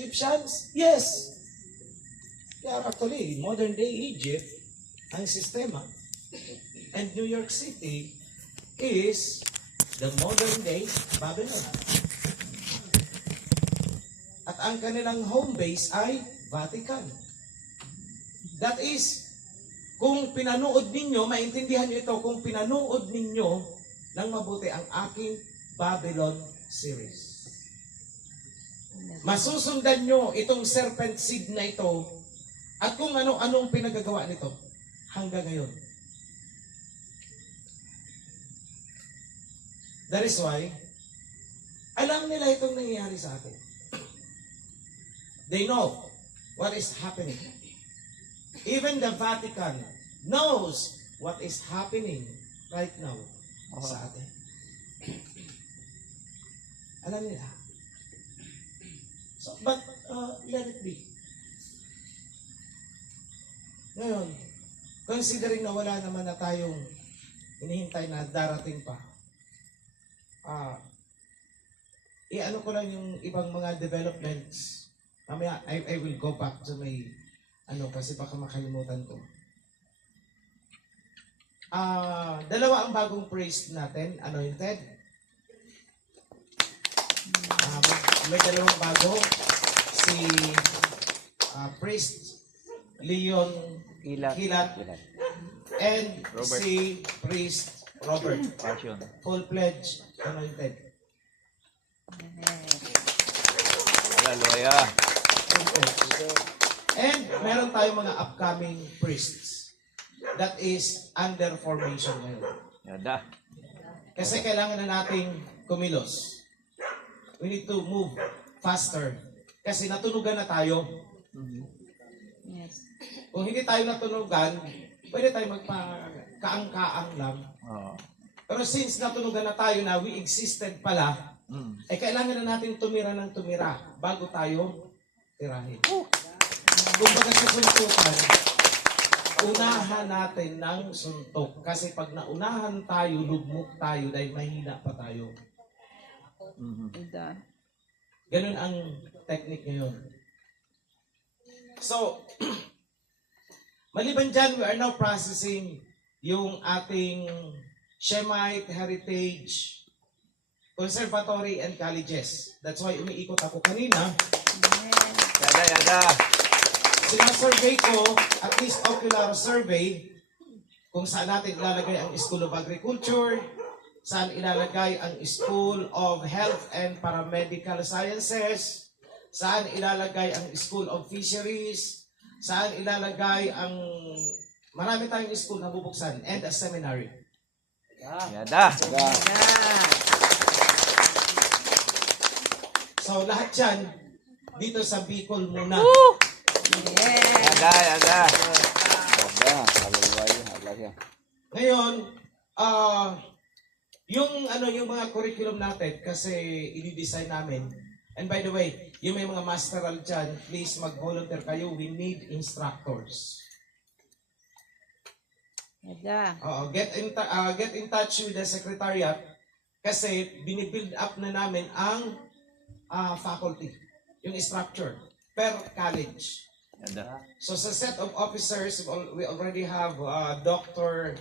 Egyptians? Yes. Kaya actually, modern day Egypt, ang sistema, and New York City is the modern day Babylon. At ang kanilang home base ay Vatican. That is, kung pinanood ninyo, maintindihan nyo ito, kung pinanood ninyo ng mabuti ang aking Babylon series. Masusundan nyo itong serpent seed na ito at kung ano-anong pinagagawa nito hanggang ngayon. That is why, alam nila itong nangyayari sa atin. They know what is happening. Even the Vatican knows what is happening right now sa atin. Alam nila. So, but let it be. Ngayon, considering na wala naman na tayong hinihintay na darating pa, i-ano ko lang yung ibang mga developments. Mamaya, I will go back to my, kasi baka makalimutan ko. Dalawa ang bagong priest natin, anointed. May dalawang bago, si priest Leon Kilat and Robert. si priest Robert. Passion. Full-pledged anointed. Hallelujah. And meron tayong mga upcoming priests that is under formation ngayon. Yada. Kasi kailangan na nating kumilos. We need to move faster. Kasi natunugan na tayo. Yes. Kung hindi tayo natunugan, pwede tayo magpa-kaang-kaang lang. Oo. Pero since natunugan na tayo na we existed pala, kailangan na natin tumira ng tumira bago tayo tirahin. Kung baga sa suntukan, unahan natin ng suntok. Kasi pag naunahan tayo, lugmok tayo dahil mahina pa tayo. Ganun ang technique ngayon. So, maliban dyan, we are now processing yung ating Shemite Heritage Conservatory and Colleges. That's why umiikot ako kanina. Yada. Sinasurvey ko, at least ocular survey, kung saan natin ilalagay ang School of Agriculture, saan ilalagay ang School of Health and Paramedical Sciences, saan ilalagay ang School of Fisheries, saan ilalagay ang marami tayong school na bubuksan, and a seminary. Yada. So lahat yan, dito sa Bicol muna. Yada. Hallelujah. Ngayon, yung mga curriculum natin, kasi i-design namin, and by the way, yung may mga masteral dyan, please mag-volunteer kayo. We need instructors. Get in touch with the secretariat kasi binibuild up na namin ang faculty, yung structure per college. Yada. So sa set of officers, we already have Dr.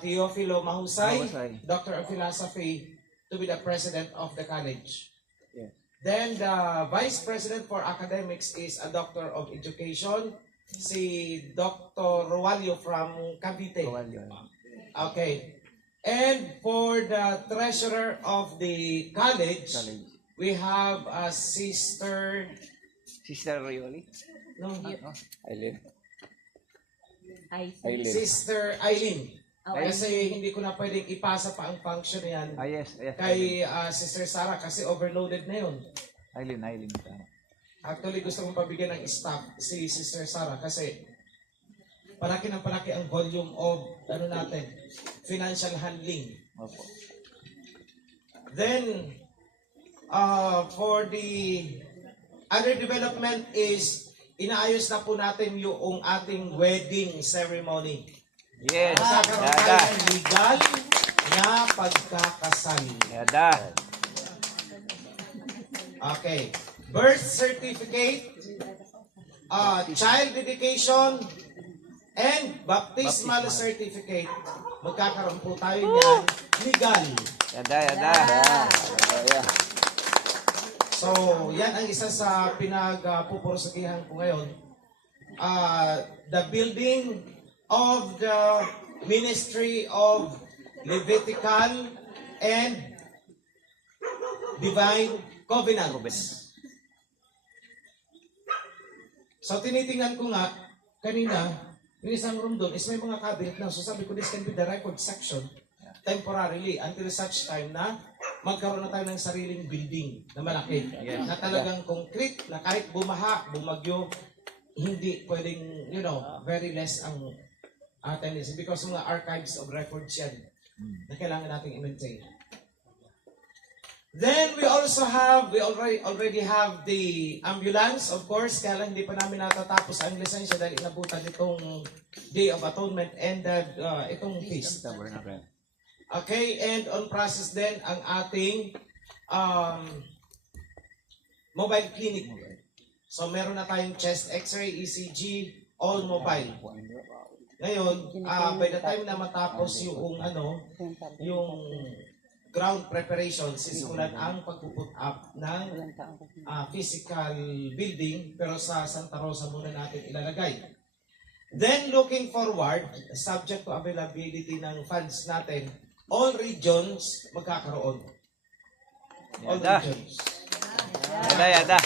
Teofilo Mahusay, Doctor of Philosophy, to be the president of the college. Yeah. Then the vice president for academics is a doctor of education, si Dr. Roalio from Cavite. Okay. And for the treasurer of the college, we have a Sister Rioli. no, Aileen. Sister Eileen. Kasi hindi ko na pwedeng ipasa pa ang function na yan Yes. kay Sister Sarah kasi overloaded na yun. Aileen. Tama. Actually, gusto kong pabigyan ng staff si Sister Sarah kasi palaki ng palaki ang volume of financial handling. Opo. Then, for the other development is inaayos na po natin yung ating wedding ceremony. Yes. Magkakaroon Yada. tayo ng legal na pagkakasal. Yada. Okay. birth certificate, child dedication, and baptismal certificate. Magkakaroon po tayo niyan legal. Yada, yada. So, yan ang isa sa pinagpupursugihan ko ngayon. The building of the Ministry of Levitical and Divine Covenants. So, tinitingnan ko nga, kanina, yung isang room doon is may mga cabinet na. So, sabi ko, this can be the record section temporarily until such time na magkaroon na tayo ng sariling building na malaki. Yes. Na talagang concrete, na kahit bumaha, bumagyo, hindi pwedeng, very less ang tendency because mga archives of records yan na kailangan nating i-maintain. Then we already have the ambulance, of course, kaya lang hindi pa namin natatapos ang lisensya dahil inabutan itong Day of Atonement and itong feast. Tabernacle. Okay, and on process din ang ating mobile clinic. So meron na tayong chest x-ray, ECG, all mobile. Ngayon, by the time na matapos yung ground preparation, sisimulan ang pag-put up ng physical building, pero sa Santa Rosa muna natin ilalagay. Then looking forward, subject to availability ng funds natin, all regions magkakaroon. All Yada. regions. Yada.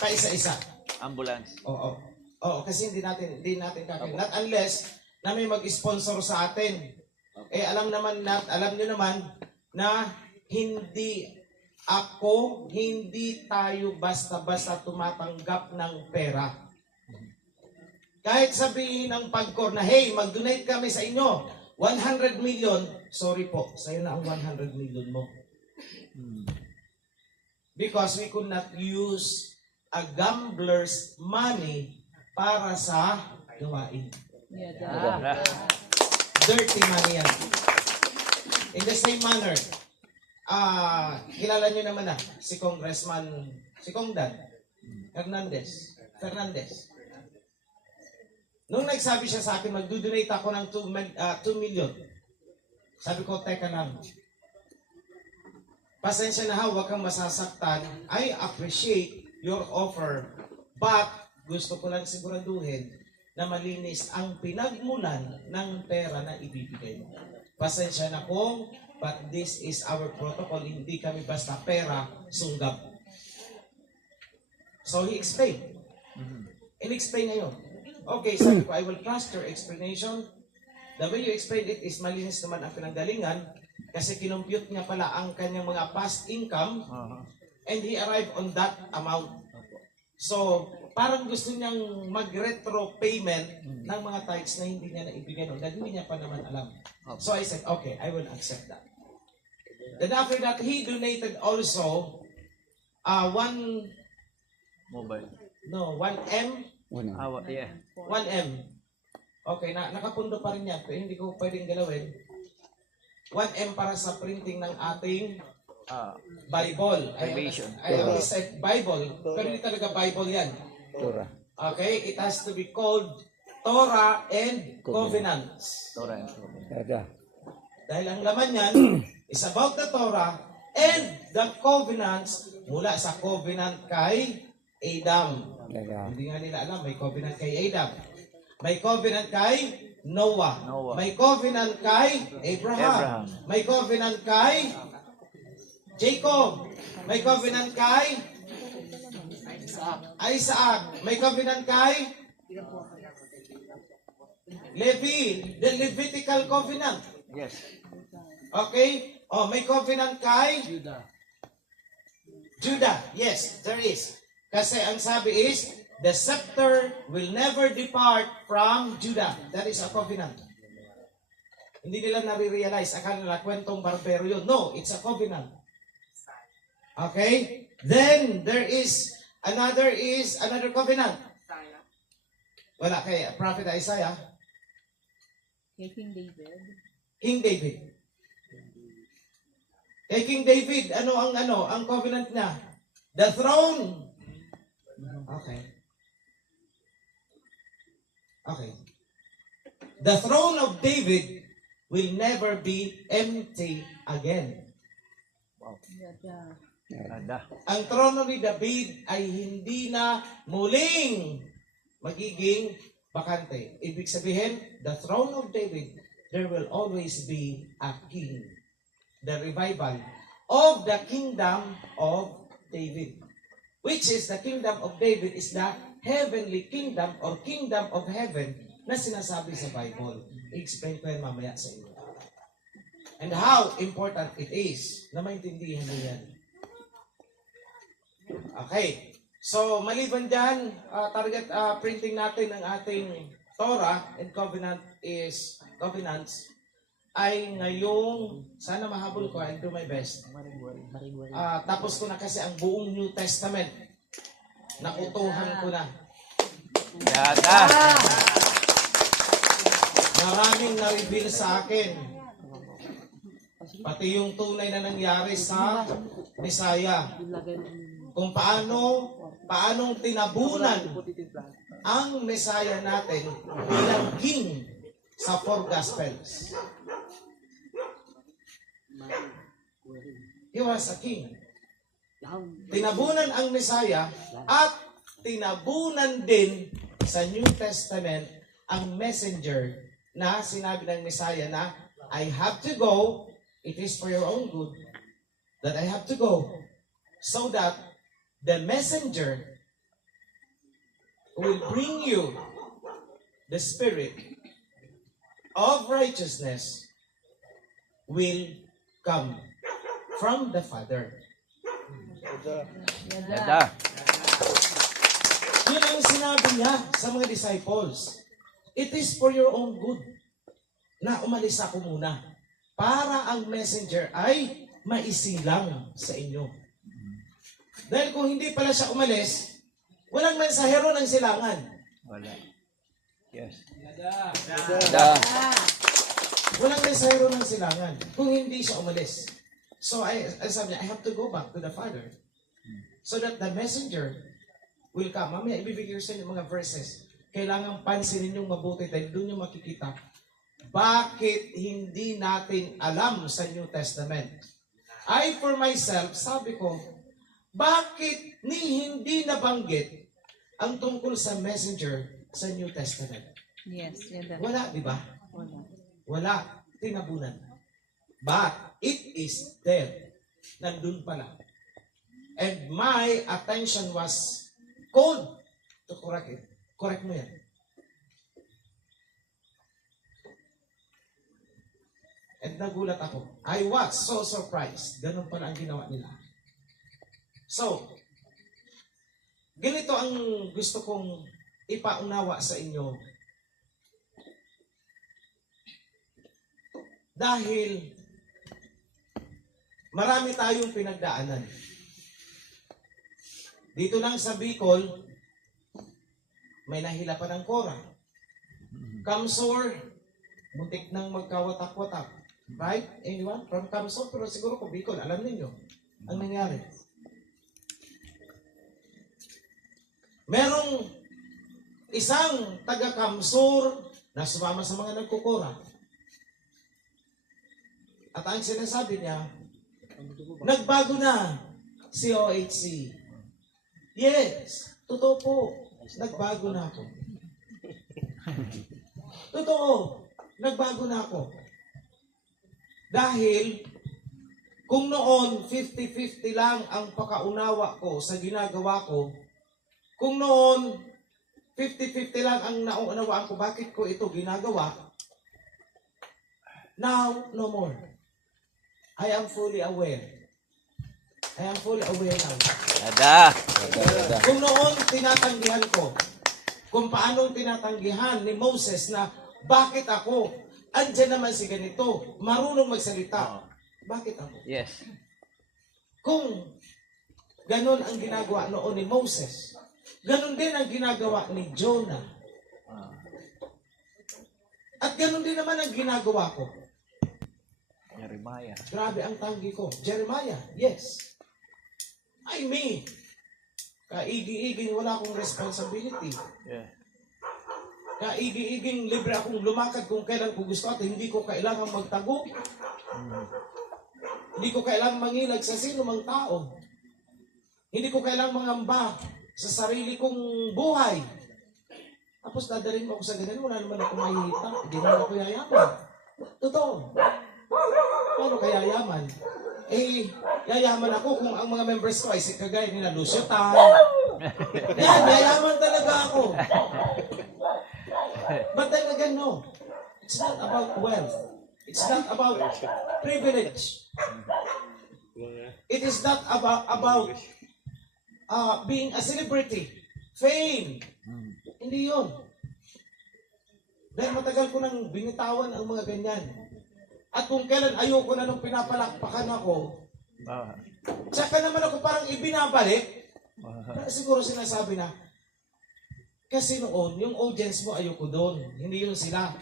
Paisa-isa. Ambulance. Oo. Oo, kasi hindi natin kakain. Not unless na may mag-sponsor sa atin. Alam niyo naman na hindi tayo basta-basta tumatanggap ng pera. Kahit sabihin ng PAGCOR na, hey, mag-donate kami sa inyo, 100 million, sorry po, sa'yo na ang 100 million mo. Because we could not use a gambler's money para sa gawain. Dirty money yan. In the same manner, kilala nyo naman si Congdan Fernandez. Nung nagsabi siya sa akin, mag-donate ako ng 2 million. Sabi ko, teka lang. Pasensya na huwag kang masasaktan. I appreciate your offer. But, gusto ko lang siguraduhin na malinis ang pinagmulan ng pera na ibibigay mo. Pasensya na kung, but this is our protocol. Hindi kami basta pera, sunggab. So, he explained. In-explain ngayon. Okay, sabi ko, I will trust your explanation. The way you explained it is malinis naman ang pinanggalingan kasi kinumpute niya pala ang kanyang mga past income and he arrived on that amount. So, parang gusto niyang mag-retro payment ng mga tithes na hindi niya naibigay noon dahil hindi niya pa naman alam. So I said, okay, I will accept that. Then after that, he donated also 1M. Yeah. 1M. Okay, nakapundo pa rin yan, pero hindi ko pwedeng galawin. 1M para sa printing ng ating Bible. Revelation. I always said Bible, pero hindi talaga Bible yan. Torah. Okay, it has to be called Torah and Covenants. Torah and Covenant. Yada. Dahil ang laman yan is about the Torah and the Covenants mula sa covenant kay Adam. Yada. Hindi nga nila alam, may covenant kay Adam. May covenant kay Noah. May covenant kay Abraham. May covenant kay Jacob. May covenant kay Isaac. May covenant kay Levi. The Levitical covenant. Yes. Okay? May covenant kay Judah. Yes, there is. Kasi ang sabi is, the scepter will never depart from Judah. That is a covenant. Hindi nila nare-realize. Akala nila kwentong barbero yun. No, it's a covenant. Okay? Then, there is another covenant. Wala kay Prophet Isaiah. King David. King David. Kay King David, ang covenant niya? The throne. Okay. Okay. The throne of David will never be empty again. Ganda. Ganda. Ang trono ni David ay hindi na muling magiging bakante. Ibig sabihin, the throne of David, there will always be a king. The revival of the kingdom of David. Which is the kingdom of David is the heavenly kingdom or kingdom of heaven na sinasabi sa Bible. I-explain ko yan mamaya sa inyo. And how important it is na maintindihan niyo yan. Okay. So, maliban dyan, target printing natin ng ating Torah and covenants ay ngayong, sana mahabol ko, I'll do my best. Tapos ko na kasi ang buong New Testament. Nakutuhan ko na. Ganda. Maraming na-reveal sa akin. Pati yung tunay na nangyari sa Messiah. Kung paanong tinabunan ang Messiah natin bilang king sa 4 Gospels. He was a king. Tinabunan ang Messiah at tinabunan din sa New Testament ang messenger na sinabi ng Messiah na I have to go, it is for your own good that I have to go so that the messenger will bring you the spirit of righteousness will come from the Father. Ganda. Yun ang sinabi niya sa mga disciples. It is for your own good na umalis ako muna para ang messenger ay maisilang sa inyo. Dahil kung hindi pala siya umalis, walang mensahero ng silangan. Wala. Yes. Ganda. Walang mensahero ng silangan kung hindi siya umalis. So sabi niya, I have to go back to the Father so that the messenger will come. Mamaya, ibibigay ko sa inyo mga verses. Kailangan pansinin yung mabuti dahil doon yung makikita bakit hindi natin alam sa New Testament. I for myself, sabi ko, bakit hindi nabanggit ang tungkol sa messenger sa New Testament? Yes, ganda. Wala, di ba? Wala. Wala. Tinabunan. But it is there. Nandun pala. And my attention was called to correct it. Correct mo yan. And nagulat ako. I was so surprised. Ganun pala ang ginawa nila. So, ganito ang gusto kong ipaunawa sa inyo. Dahil marami tayong pinagdaanan. Dito lang sa Bicol, may nahila pa ng Cora. Kamsor, muntik nang magkawatak-watak. Right? Anyone from Kamsor? Pero siguro kung Bicol, alam ninyo ang nangyari. Merong isang taga-Kamsor na sumama sa mga nagkukura. At ang sinasabi niya, nagbago na si OHC. Yes, totoo po. Nagbago na ako. Totoo, nagbago na ako. Dahil, kung noon 50-50 lang ang pakaunawa ko sa ginagawa ko, kung noon 50-50 lang ang naunawaan ko bakit ko ito ginagawa, now, no more. I am fully aware. I am fully aware now. Ganda. Kung noon tinatanggihan ko, kung paanong tinatanggihan ni Moses na bakit ako, andyan naman si ganito, marunong magsalita. Bakit ako? Yes. Kung ganon ang ginagawa noon ni Moses, ganon din ang ginagawa ni Jonah. At ganon din naman ang ginagawa ko. Jeremiah. Grabe ang tanggi ko. Jeremiah, yes. I mean, Kaigi-iging wala akong responsibility. Yes. Kaigi-iging libre akong lumakad kung kailan ko gusto at hindi ko kailangan magtago. Hindi ko kailangan mangilag sa sino mang tao. Hindi ko kailangan mangamba sa sarili kong buhay. Tapos dadalhin mo ako sa ganyan, wala naman ako mahihita. Hindi naman ako yayaman. Totoo. Paano kaya yayaman? Yayaman ako kung ang mga members ko ay si kagaya nila Lucio Tan. Yan, yayaman talaga ako. But then again, no. It's not about wealth. It's not about privilege. It is not about being a celebrity, fame. Hindi yun. Dahil matagal ko nang binitawan ang mga ganyan. At kung kailan ayoko na nung pinapalakpakan ako, tsaka naman ako parang ibinabalik, siguro sinasabi na, kasi noon, yung audience mo ayoko doon. Hindi yun sila.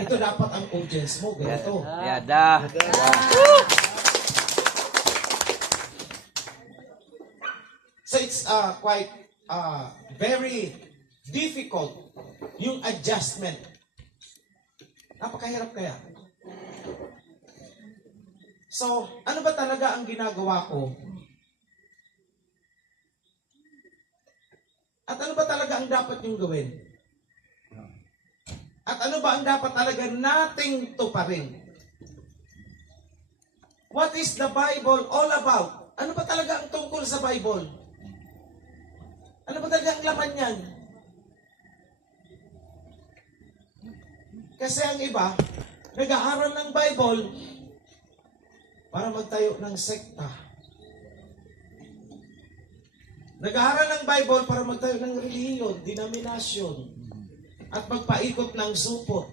Ito dapat ang audience mo, ganito. Yada. So it's quite very difficult yung adjustment. Napakahirap kaya. So, ano ba talaga ang ginagawa ko? At ano ba talaga ang dapat yung gawin? At ano ba ang dapat talaga nating tuparin? What is the Bible all about? Ano ba talaga ang tungkol sa Bible? Ano ba talaga ang laman niyan? Kasi ang iba, nag-aaral ng Bible para magtayo ng sekta. Nag-aaral ng Bible para magtayo ng relihiyon, denominasyon, at magpaikot ng supot.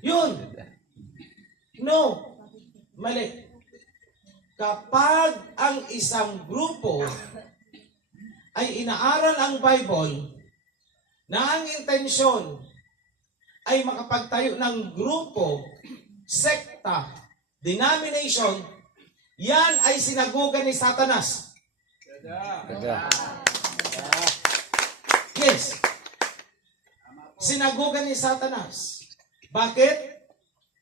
Yun. No. Mali. Kapag ang isang grupo ay inaaral ang Bible na ang intensyon ay makapagtayo ng grupo, sekta, denomination, yan ay sinagugan ni Satanas. Yes. Sinagugan ni Satanas. Bakit?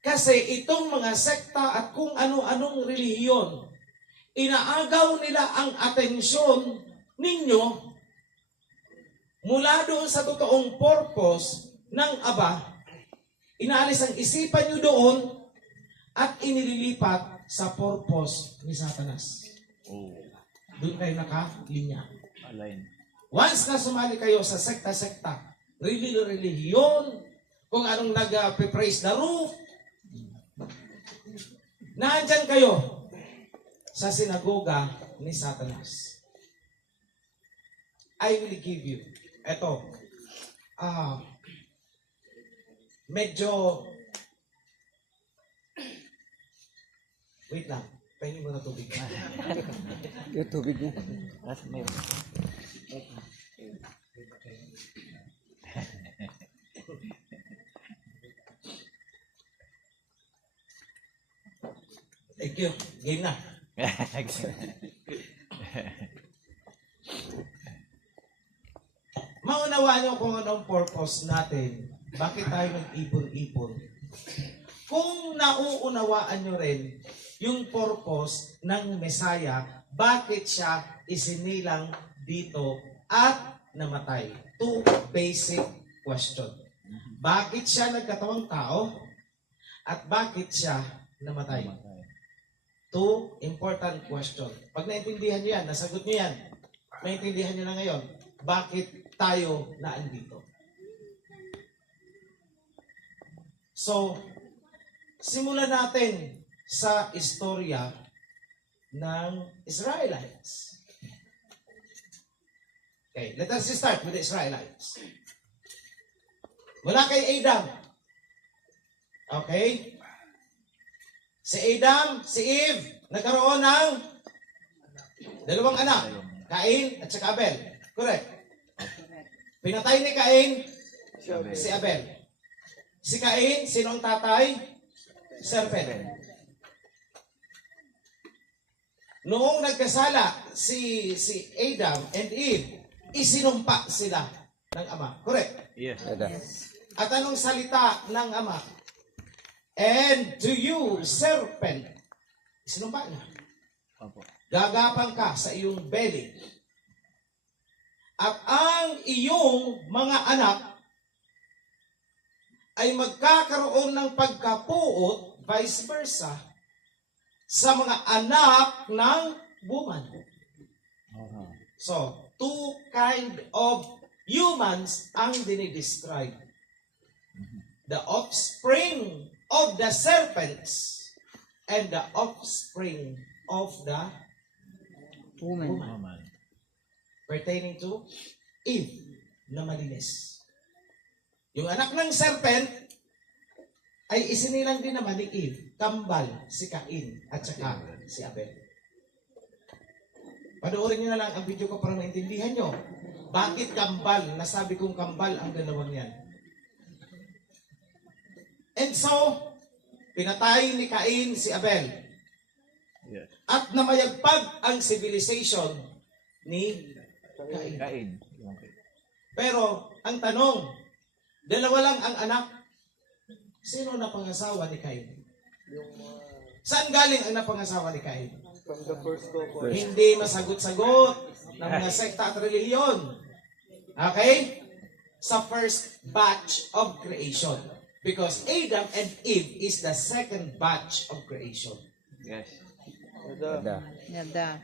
Kasi itong mga sekta at kung ano-anong relihiyon, inaagaw nila ang atensyon ninyo mula doon sa totoong purpose ng Aba, inaalis ang isipan nyo doon at inililipat sa purpose ni Satanas. Doon kayo nakalinya. Once na sumali kayo sa sekta-sekta, relihiyon, kung anong nag-praise the roof, nandyan kayo sa sinagoga ni Satanas. I will give you. Ito. Medyo wait lang. Pahingin mo na tubig. Yung tubig niya. Nasa may... Thank you. Game na. Maunawaan niyo kung anong purpose natin. Bakit tayo nag-ipon-ipon? Kung nauunawaan niyo rin yung purpose ng Messiah, bakit siya isinilang dito at namatay? Two basic question. Bakit siya nagkatawang tao? At bakit siya namatay? Two important question. Pag naintindihan niyo yan, nasagot niyo yan, naintindihan niyo na ngayon, bakit tayo naandito? So, simulan natin sa istorya ng Israelites. Okay, let us start with the Israelites. Mula kay Adam. Okay? Si Adam, si Eve, nagkaroon ng dalawang anak. Cain at saka Abel. Correct? Pinatay ni Cain si Abel. Si Cain, sino ang tatay? Serpent. noong nagkasala si Adam and Eve, isinumpa sila ng Ama. Correct? Yes. At anong salita ng Ama? And to you, serpent, isinumpa niya. Opo. Gagapang ka sa iyong belly. At ang iyong mga anak ay magkakaroon ng pagkapuot, vice versa, sa mga anak ng woman. So, two kind of humans ang dinidescribe. The offspring of the serpents and the offspring of the Woman. woman. Pertaining to Eve na malinis. Yung anak ng serpent ay isinilang din naman ni Eve, kambal si Cain at saka si Abel. Panoorin niyo na lang ang video ko para maintindihan nyo. Bakit kambal? Nasabi kong kambal ang dalawang yan. And so, pinatay ni Cain si Abel. Yes. At namayagpag ang civilization ni Cain. Kain. Okay. Pero, ang tanong, dalawa lang ang anak. Sino na pangasawa ni Cain? Saan galing ang napangasawa ni Cain? From the first couple. Hindi masagot-sagot ng mga sekta at relihiyon. Okay? Sa first batch of creation. Because Adam and Eve is the second batch of creation. Yes. Ganda.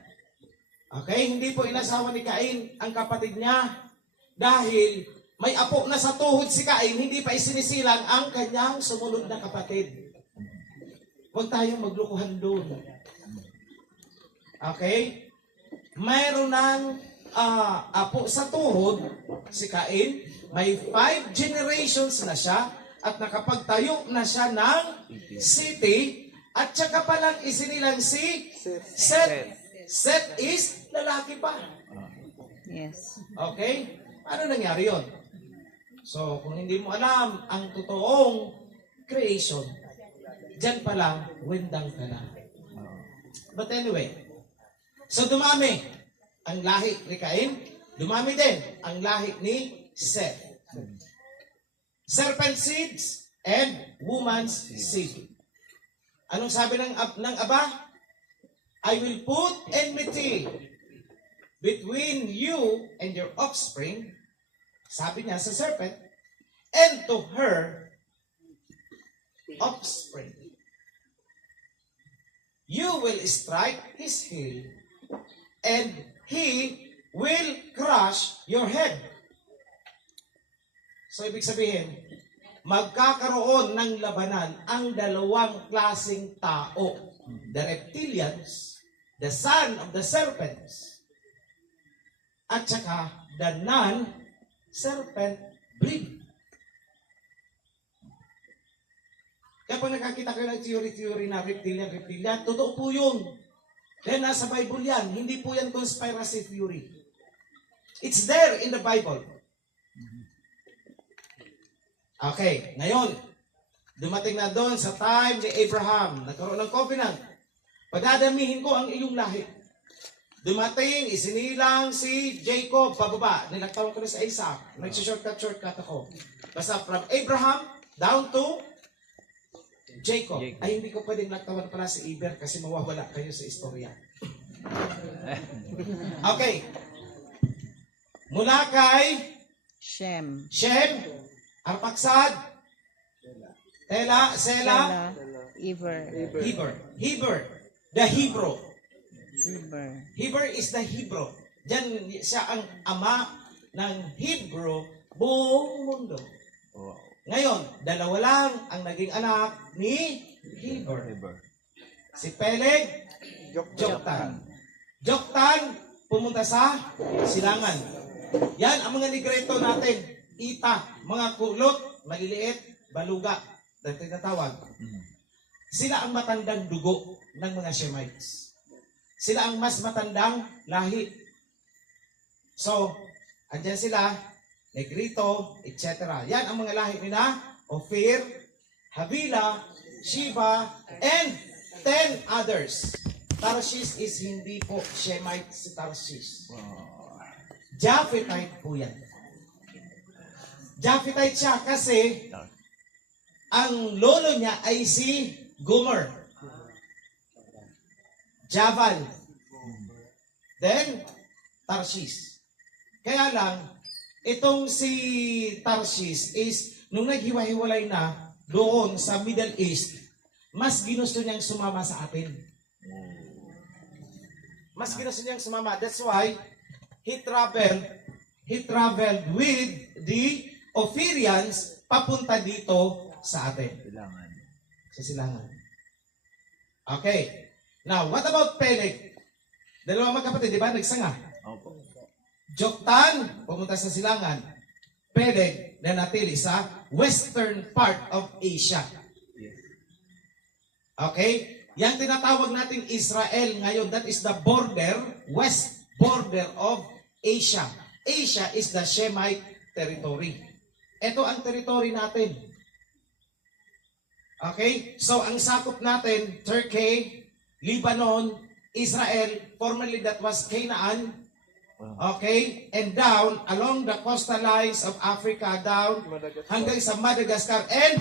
Okay? Hindi po inasawa ni Cain ang kapatid niya dahil may apo na sa tuhod si Cain, hindi pa isinisilang ang kanyang sumunod na kapatid. Huwag tayong maglukuhan doon. Okay? Mayroon ng apo sa tuhod si Cain, may 5 generations na siya at nakapagtayo na siya ng city at saka palang isinilang si Seth. Seth is lalaki pa. Yes. Okay? Ano nangyari yon? So, kung hindi mo alam ang totoong creation, dyan pa lang, wendang ka na. But anyway, so dumami ang lahi ni Cain, dumami din ang lahi ni Seth. Serpent seeds and woman's seed. Anong sabi ng Aba? I will put enmity between you and your offspring, sabi niya sa serpent, and to her offspring. You will strike his heel, and he will crush your head. So, ibig sabihin, magkakaroon ng labanan ang dalawang klaseng tao. The reptilians, the son of the serpents, at saka the non-serpent breed. Kaya pag nakakita kayo ng theory na reptilian, totoo po yun. Then nasa Bible yan, hindi po yan conspiracy theory. It's there in the Bible. Okay, ngayon, dumating na doon sa time ni Abraham, nagkaroon ng covenant. Padadamihin ko ang iyong lahi. Dumating, isinilang si Jacob pababa. Nilagtawan ko na sa Isaac. Nag-shortcut ako. Basta from Abraham down to Jacob. Ay, hindi ko pwedeng nagtawan pala si Iber kasi mawawala kayo sa istorya. Okay. Mula kay Shem. Arpaksad, Tela, Sela, Eber. Heber, the Hebrew. Eber. Heber is the Hebrew. Diyan siya ang ama ng Hebrew buong mundo. Wow. Ngayon, dalawa lang ang naging anak ni Heber. Si Peleg, Joktan. Joktan, pumunta sa silangan. Yan ang mga negreto natin. Ita, mga kulot, maliliit, baluga, na tinatawag. Sila ang matandang dugo ng mga Shemites. Sila ang mas matandang lahi. So, andyan sila, Negrito, etc. Yan ang mga lahi nila, Ophir, Havila, Sheba, and 10 others. Tarshish is hindi po Shemite si Tarshish. Japhethite po yan. Japhethite siya kasi ang lolo niya ay si Gomer. Javan. Then, Tarshish. Kaya lang, itong si Tarshish is, nung naghiwa-hiwalay na doon sa Middle East, mas ginusto niyang sumama sa atin. Mas ginusto niyang sumama. That's why, he traveled with the Ophirians papunta dito sa atin. Silangan. Sa silangan. Okay. Now, what about Peleg? Dalawang magkapatid, di ba? Nagsanga. Opo. Joktan, pumunta sa silangan. Peleg, nanatili sa western part of Asia. Yes. Okay? Yang tinatawag nating Israel ngayon, that is the border, west border of Asia. Asia is the Shemite territory. Ito ang territory natin. Okay? So, ang sakop natin, Turkey, Lebanon, Israel, formerly that was Canaan, okay? And down, along the coastal lines of Africa, down, hanggang sa Madagascar, and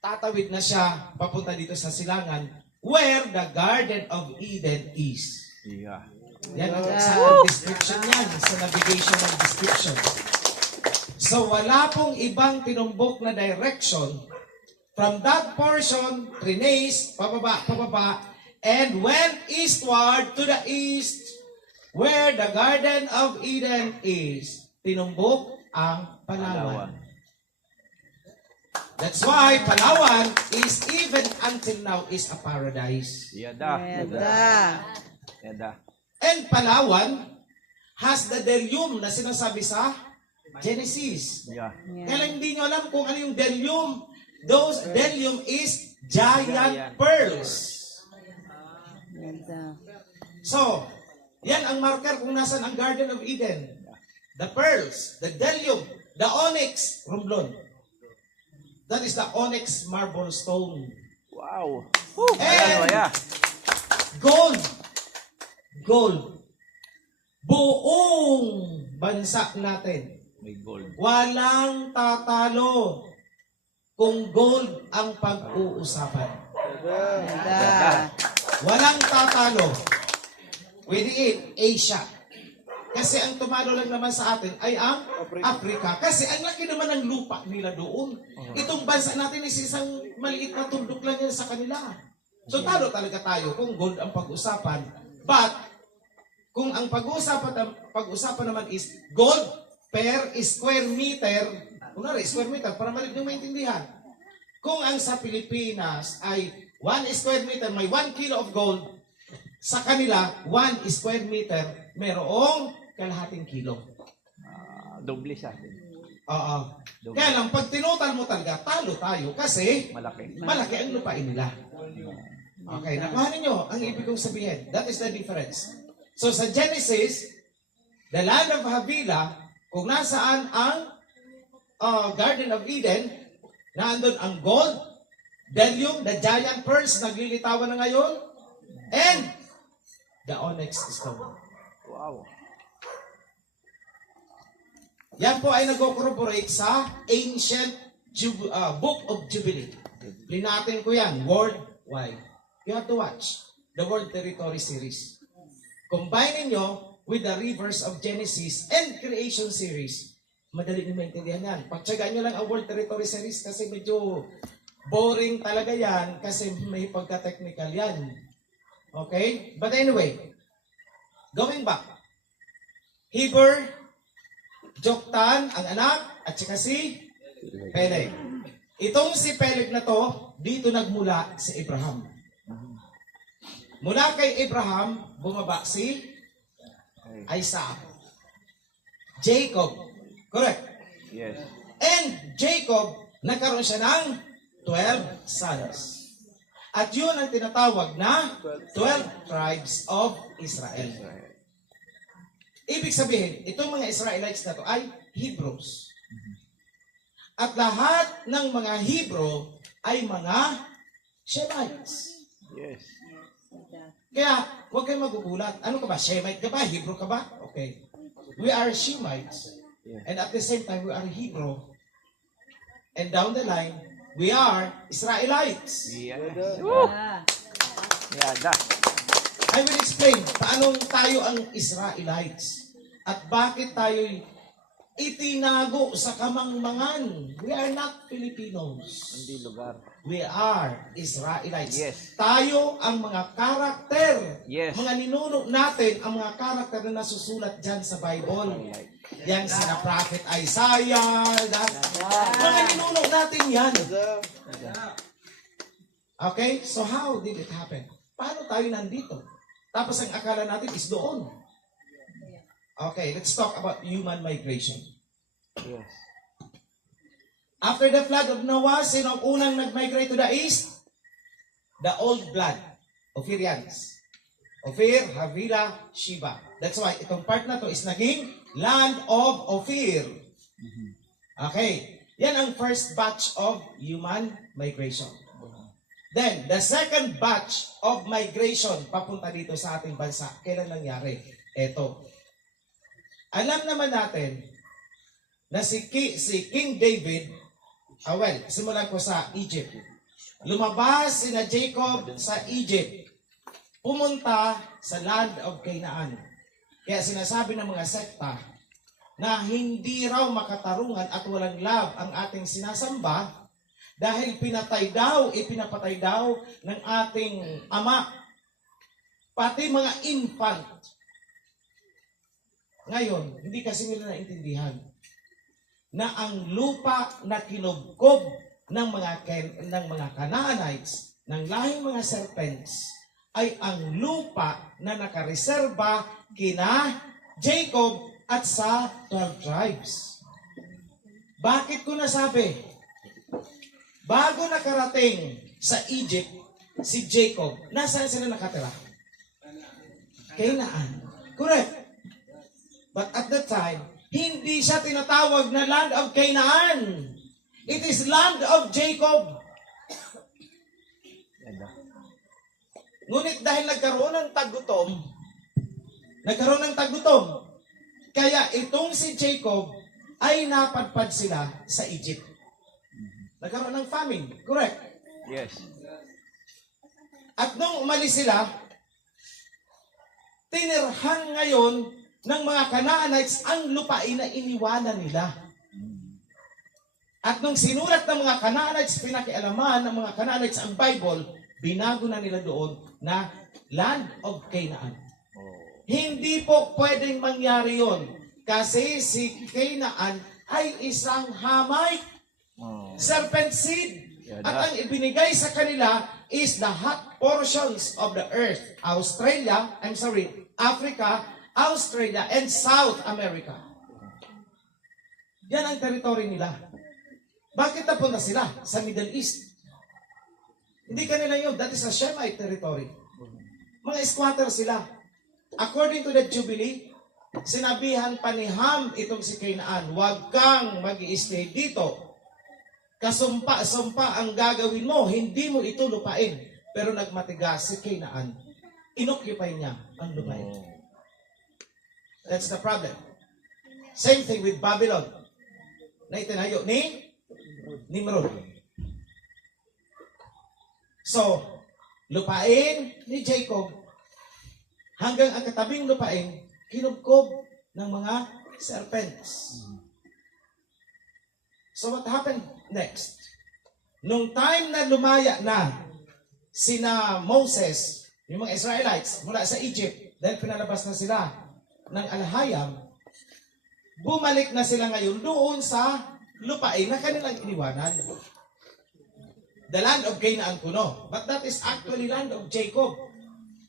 tatawid na siya papunta dito sa silangan, where the Garden of Eden is. Yeah. Yan ang sa description yan, sa navigational description. So wala pong ibang tinumbok na direction from that portion, trinace, pababa, and went eastward to the east, where the Garden of Eden is. Tinumbok ang Palawan. That's why Palawan is even until now is a paradise. Yada. Yada. And Palawan has the Delium na sinasabi sa Genesis. Yeah. Kaya lang hindi nyo alam kung ano yung Delium. Those Delium is giant pearls. Yada. So, yan ang marker kung nasan ang Garden of Eden. The pearls, the Delium, the onyx, rumblon. That is the onyx marble stone. Wow. And Ayan, gold. Gold. Buong bansa natin. may gold. Walang tatalo kung gold ang pag-uusapan. Yada. Walang tatalo. Within Asia. Kasi ang tumalo lang naman sa atin ay ang Africa. Kasi ang laki naman ng lupa nila doon. Itong bansa natin is isang maliit na tundok lang yan sa kanila. So talo talaga tayo kung gold ang pag-usapan. But, kung ang pag-usapan naman is gold per square meter, kunwari square meter, para malig nyo maintindihan. Kung ang sa Pilipinas ay 1 square meter, may 1 kilo of gold, sa kanila, 1 square meter, merong kalahating kilo. Doble sa atin. Oo. Doble. Kaya lang, pag tinutal mo talaga, talo tayo kasi Malaki. malaki ang lupain nila. Okay, nakuha ninyo ang ibig kong sabihin. That is the difference. So sa Genesis, the land of Havilah, kung nasaan ang Garden of Eden, naandun ang gold, Delium, the giant pearls, naglilitawan na ngayon, and the onyx stone. Wow. Yan po ay nag-corroborate sa ancient Book of Jubilee. Linatin ko yan, worldwide. You have to watch the World Territory series. Combine nyo with the rivers of Genesis and Creation series. Madali nyo maintindihan yan. Pagtsagaan nyo lang ang World Territory series kasi medyo boring talaga yan kasi may pagka-technical yan. Okay? But anyway, going back. Heber, Joktan, ang anak, at saka si Peleg. Itong si Peleg na to, dito nagmula si Abraham. Mula kay Abraham, bumaba si Isaac. Jacob. Correct. Yes. And Jacob, nagkaroon siya ng 12 sons. At yun ang tinatawag na 12 tribes of Israel. Ibig sabihin, itong mga Israelites na to ay Hebrews. At lahat ng mga Hebrew ay mga Shemites. Yes. Kaya, huwag kayong magugulat. Ano ka ba? Shemite ka ba? Hebrew ka ba? Okay. We are Shemites. And at the same time, we are Hebrew. And down the line, we are Israelites. Yes. Ah. Yada. I will explain paanong tayo ang Israelites at bakit tayo itinago sa kamangmangan. We are not Filipinos. Hindi lugar. We are Israelites. Yes. Tayo ang mga karakter. Yes. Mga ninuno natin ang mga karakter na nasusulat dyan sa Bible. Yang sina Prophet Isaiah. Mga ninuno natin yan. Okay? So how did it happen? Paano tayo nandito? Tapos ang akala natin is doon. Okay, let's talk about human migration. Yes. After the flood of Noah, sino ang unang nag-migrate to the east? The old blood. Ophirians. Ophir, Havila, Sheba. That's why itong part na to is naging land of Ophir. Okay. Yan ang first batch of human migration. Then, the second batch of migration papunta dito sa ating bansa. Kailan nangyari? Ito. Alam naman natin na si King David, simulan ko sa Egypt. Lumabas sina Jacob sa Egypt. Pumunta sa land of Canaan. Kaya sinasabi ng mga sekta na hindi raw makatarungan at walang love ang ating sinasamba dahil ipinapatay daw ng ating ama, pati mga infant. Ngayon, hindi kasi nila naintindihan na ang lupa na kinubkob ng mga Canaanites, ng lahing mga serpents, ay ang lupa na nakareserba kina Jacob at sa 12 tribes. Bakit ko nasabi? Bago nakarating sa Egypt, si Jacob, nasaan sila nakatira? Canaan. Correct. But at that time, hindi siya tinatawag na land of Canaan. It is land of Jacob. Yada. Ngunit dahil nagkaroon ng tagutom, kaya itong si Jacob ay napadpad sila sa Egypt. Nagkaroon ng famine. Correct. Yes. At nung umalis sila, tinirhan ngayon ng mga Canaanites ang lupain na iniwanan nila. At nung sinulat ng mga Canaanites, pinakialaman ng mga Canaanites ang Bible, binago na nila doon na land of Canaan. Hindi po pwedeng mangyari yon kasi si Canaan ay isang Hamite, serpent seed. At ang ibinigay sa kanila is the hot portions of the earth. Africa, Australia, and South America. Yan ang territory nila. Bakit napunta sila sa Middle East? Hindi kanila yun. That is a Shemite territory. Mga squatter sila. According to the Jubilee, sinabihan pa ni Ham itong si Canaan, huwag kang mag-i-stay dito. Kasumpa-sumpa ang gagawin mo, hindi mo ito lupain. Pero nagmatigas si Canaan. Inoccupy niya ang lupain. That's the problem. Same thing with Babylon na itinayo ni Nimrod. So, lupain ni Jacob hanggang ang katabing lupain kinubkob ng mga serpents. So what happened next? Nung time na lumaya na sina Moses, yung mga Israelites mula sa Egypt, dahil pinalabas na sila ng Alhayam, bumalik na sila ngayon doon sa lupain na kanilang iniwanan. The land of Canaan kuno. But that is actually land of Jacob.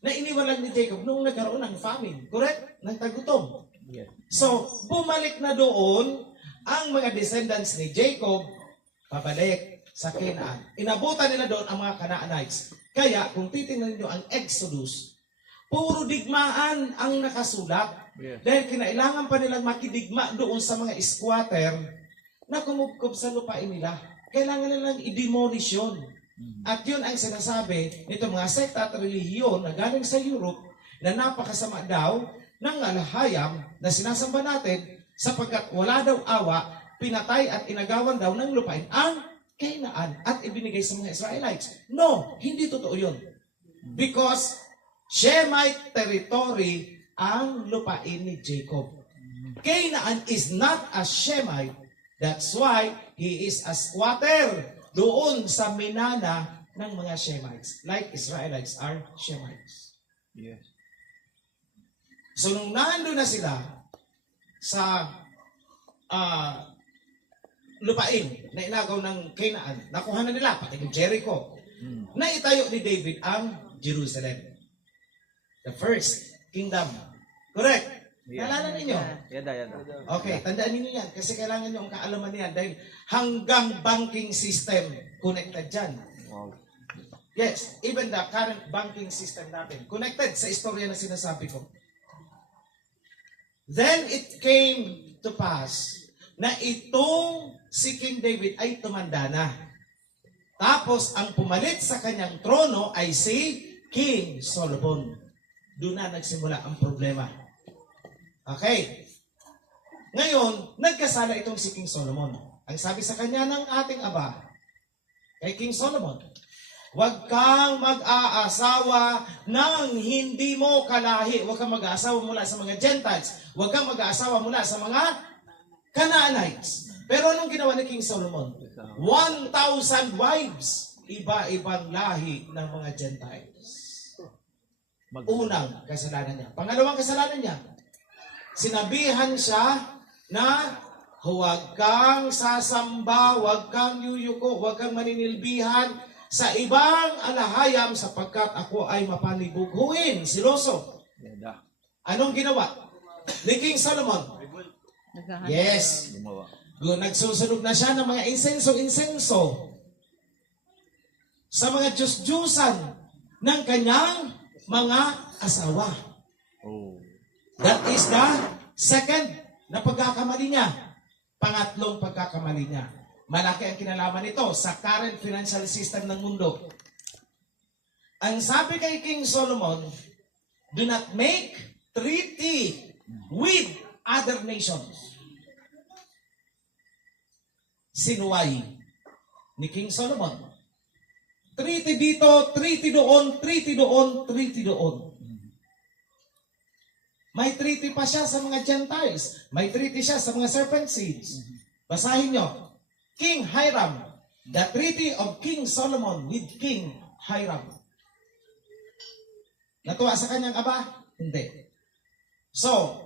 Na iniwan lang ni Jacob noong nagkaroon ng famine. Correct? Ng tagutom. Yes. So, bumalik na doon ang mga descendants ni Jacob, pabalik sa Canaan. Inabutan nila doon ang mga Canaanites. Kaya, kung titingnan niyo ang Exodus, puro digmaan ang nakasulat. Yes. Dahil kinailangan pa nilang makidigma doon sa mga squatter na kumubkob sa lupain nila. Kailangan nilang i-demolish yun. At yun ang sinasabi nito mga sekta at relihiyon na galing sa Europe na napakasama daw ng alahayam na sinasamba natin sapagkat wala daw awa, pinatay at inagawan daw ng lupain ang Canaan at ibinigay sa mga Israelites. No, hindi totoo yun. Because Shemite territory ang lupain ni Jacob. Canaan is not a Shemite. That's why he is a squatter doon sa minana ng mga Shemites. Like Israelites are Shemites. Yes. So nung nando na sila sa lupain na inagaw ng Canaan, nakuha na nila, pati yung Jericho, na itayo ni David ang Jerusalem. The first kingdom. Correct? Yeah. Naalala ninyo? Yada. Okay, tandaan niyo yan kasi kailangan niyo ang kaalaman niyan dahil hanggang banking system connected dyan. Wow. Yes, even the current banking system natin connected sa istorya na sinasabi ko. Then it came to pass na itong si King David ay tumanda na. Tapos ang pumalit sa kanyang trono ay si King Solomon. Doon na nagsimula ang problema. Okay. Ngayon, nagkasala itong si King Solomon. Ang sabi sa kanya ng ating Aba, kay King Solomon, huwag kang mag-aasawa ng hindi mo kalahi. Huwag kang mag-aasawa mula sa mga Gentiles. Huwag kang mag-aasawa mula sa mga Canaanites. Pero anong ginawa ni King Solomon? 1,000 wives. Iba-ibang lahi ng mga Gentiles. Unang kasalanan niya. Pangalawang kasalanan niya, sinabihan siya na huwag kang sasamba, huwag kang yuyuko, huwag kang maninilbihan sa ibang alahayam sapagkat ako ay mapanibughuin. Siloso. Yada. Anong ginawa ni King Solomon? Naghahanap. Yes. Gumawa. Nagsusunog na siya ng mga insenso sa mga Diyos-Diyusan ng kanyang mga asawa. Oh. That is the second na pagkakamali niya. Pangatlong pagkakamali niya. Malaki ang kinalaman nito sa current financial system ng mundo. Ang sabi kay King Solomon, do not make treaty with other nations. Sinuway ni King Solomon. Treaty dito, treaty doon, treaty doon, treaty doon. May treaty pa siya sa mga Gentiles. May treaty siya sa mga serpent seeds. Basahin nyo. King Hiram. The treaty of King Solomon with King Hiram. Natuwa sa kanyang aba? Hindi. So,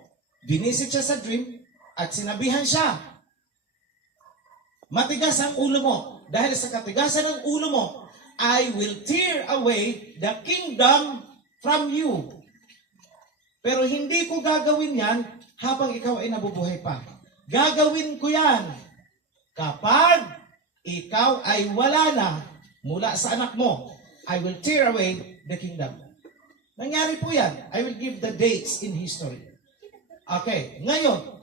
binisit siya sa dream at sinabihan siya, matigas ang ulo mo. Dahil sa katigasan ng ulo mo, I will tear away the kingdom from you. Pero hindi ko gagawin yan habang ikaw ay nabubuhay pa. Gagawin ko yan kapag ikaw ay wala na mula sa anak mo. I will tear away the kingdom. Nangyari po yan. I will give the dates in history. Okay, ngayon,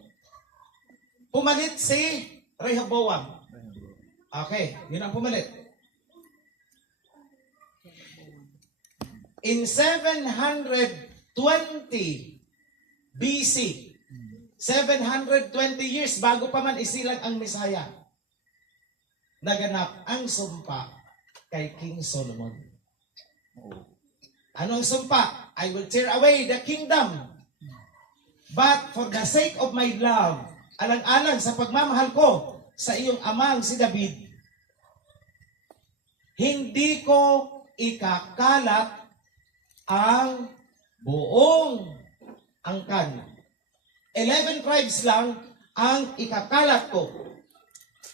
pumalit si Rehoboam. Okay, yun ang pumalit. In 720 BC, 720 years bago pa man isilang ang Mesaya, naganap ang sumpa kay King Solomon. Anong sumpa? I will tear away the kingdom. But for the sake of my love, alang-alang sa pagmamahal ko sa iyong amang si David, hindi ko ikakalat ang buong angkan. 11 tribes lang ang ikakalat ko.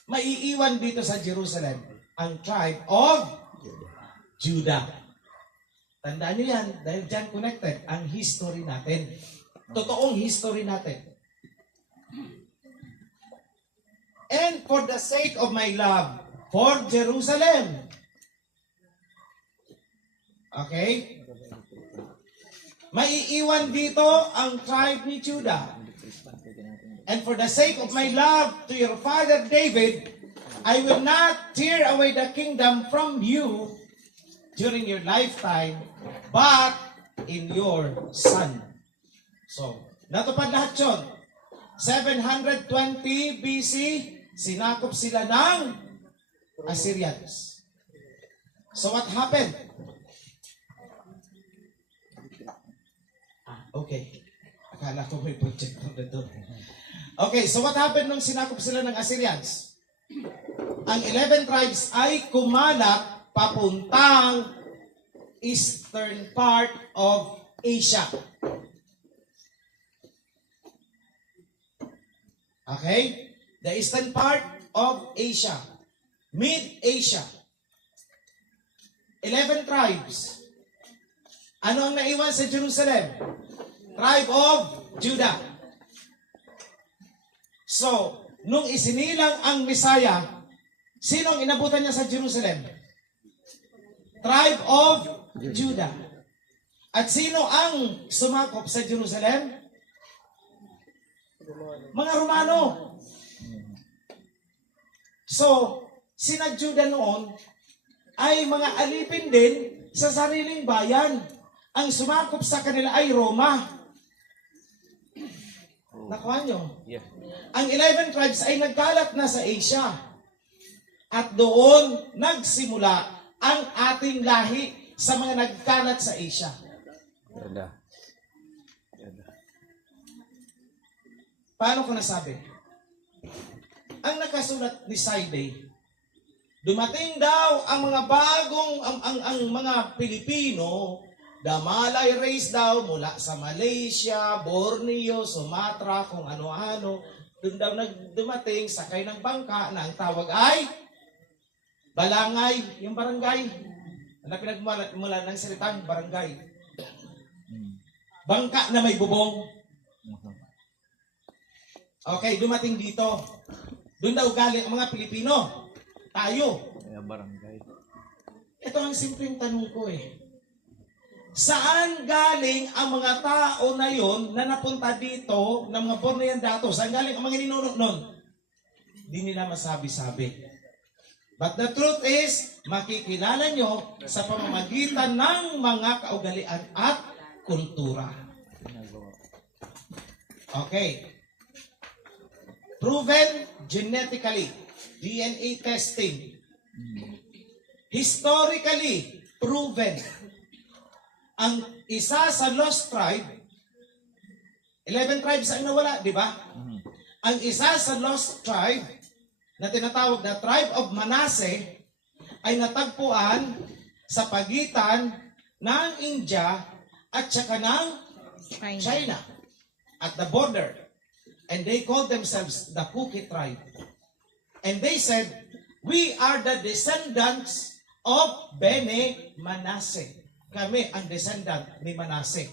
Maiiwan dito sa Jerusalem ang tribe of Judah. Tandaan nyo yan, dahil dyan connected ang history natin. Totoong history natin. And for the sake of my love for Jerusalem. Okay? Maiiwan dito ang tribe ni Judah. And for the sake of my love to your father David, I will not tear away the kingdom from you during your lifetime, but in your son. So, natupad lahat yun. 720 BC, sinakop sila ng Assyrians. So what happened? Okay. Akala ko may projector na doon. Okay, so what happened nung sinakop sila ng Assyrians? Ang 11 tribes ay kumalat papuntang eastern part of Asia. Okay? The eastern part of Asia. Mid-Asia. 11 tribes. Ano ang naiwan sa Jerusalem? Tribe of Judah. So, nung isinilang ang Messiah, sino ang inabutan niya sa Jerusalem? Tribe of Judah. At sino ang sumakop sa Jerusalem? Mga Romano. So, sina Judah noon ay mga alipin din sa sariling bayan. Ang sumakop sa kanila ay Roma. Nakuha nyo? Yeah. Ang 11 tribes ay nagkalat na sa Asia. At doon nagsimula ang ating lahi sa mga nagkalat sa Asia. Yada. Paano ko nasabi? Ang nakasulat ni Saide, dumating daw ang mga bagong, ang mga Pilipino, the Malay race daw mula sa Malaysia, Borneo, Sumatra, kung ano-ano. Doon daw dumating, sakay ng bangka na ang tawag ay Balangay, yung barangay. Ano pinagmula ng salitang barangay? Bangka na may bubong. Okay, dumating dito. Doon daw galing ang mga Pilipino. Tayo. Kaya barangay. Ito ang simpleng tanong ko eh. Saan galing ang mga tao na yon na napunta dito ng mga Bornean dato? Saan galing ang mga ninuno nun? Di nila masabi-sabi. But the truth is, makikilala nyo sa pamamagitan ng mga kaugalian at kultura. Okay. Proven genetically. DNA testing. Historically proven. Ang isa sa lost tribe, 11 tribes ang nawala, di ba? Ang isa sa lost tribe, na tinatawag na tribe of Manasseh, ay natagpuan sa pagitan ng India at saka ng China at the border. And they called themselves the Kuki tribe. And they said, we are the descendants of Bene Manasseh. Kami ang descendant ni Manasseh.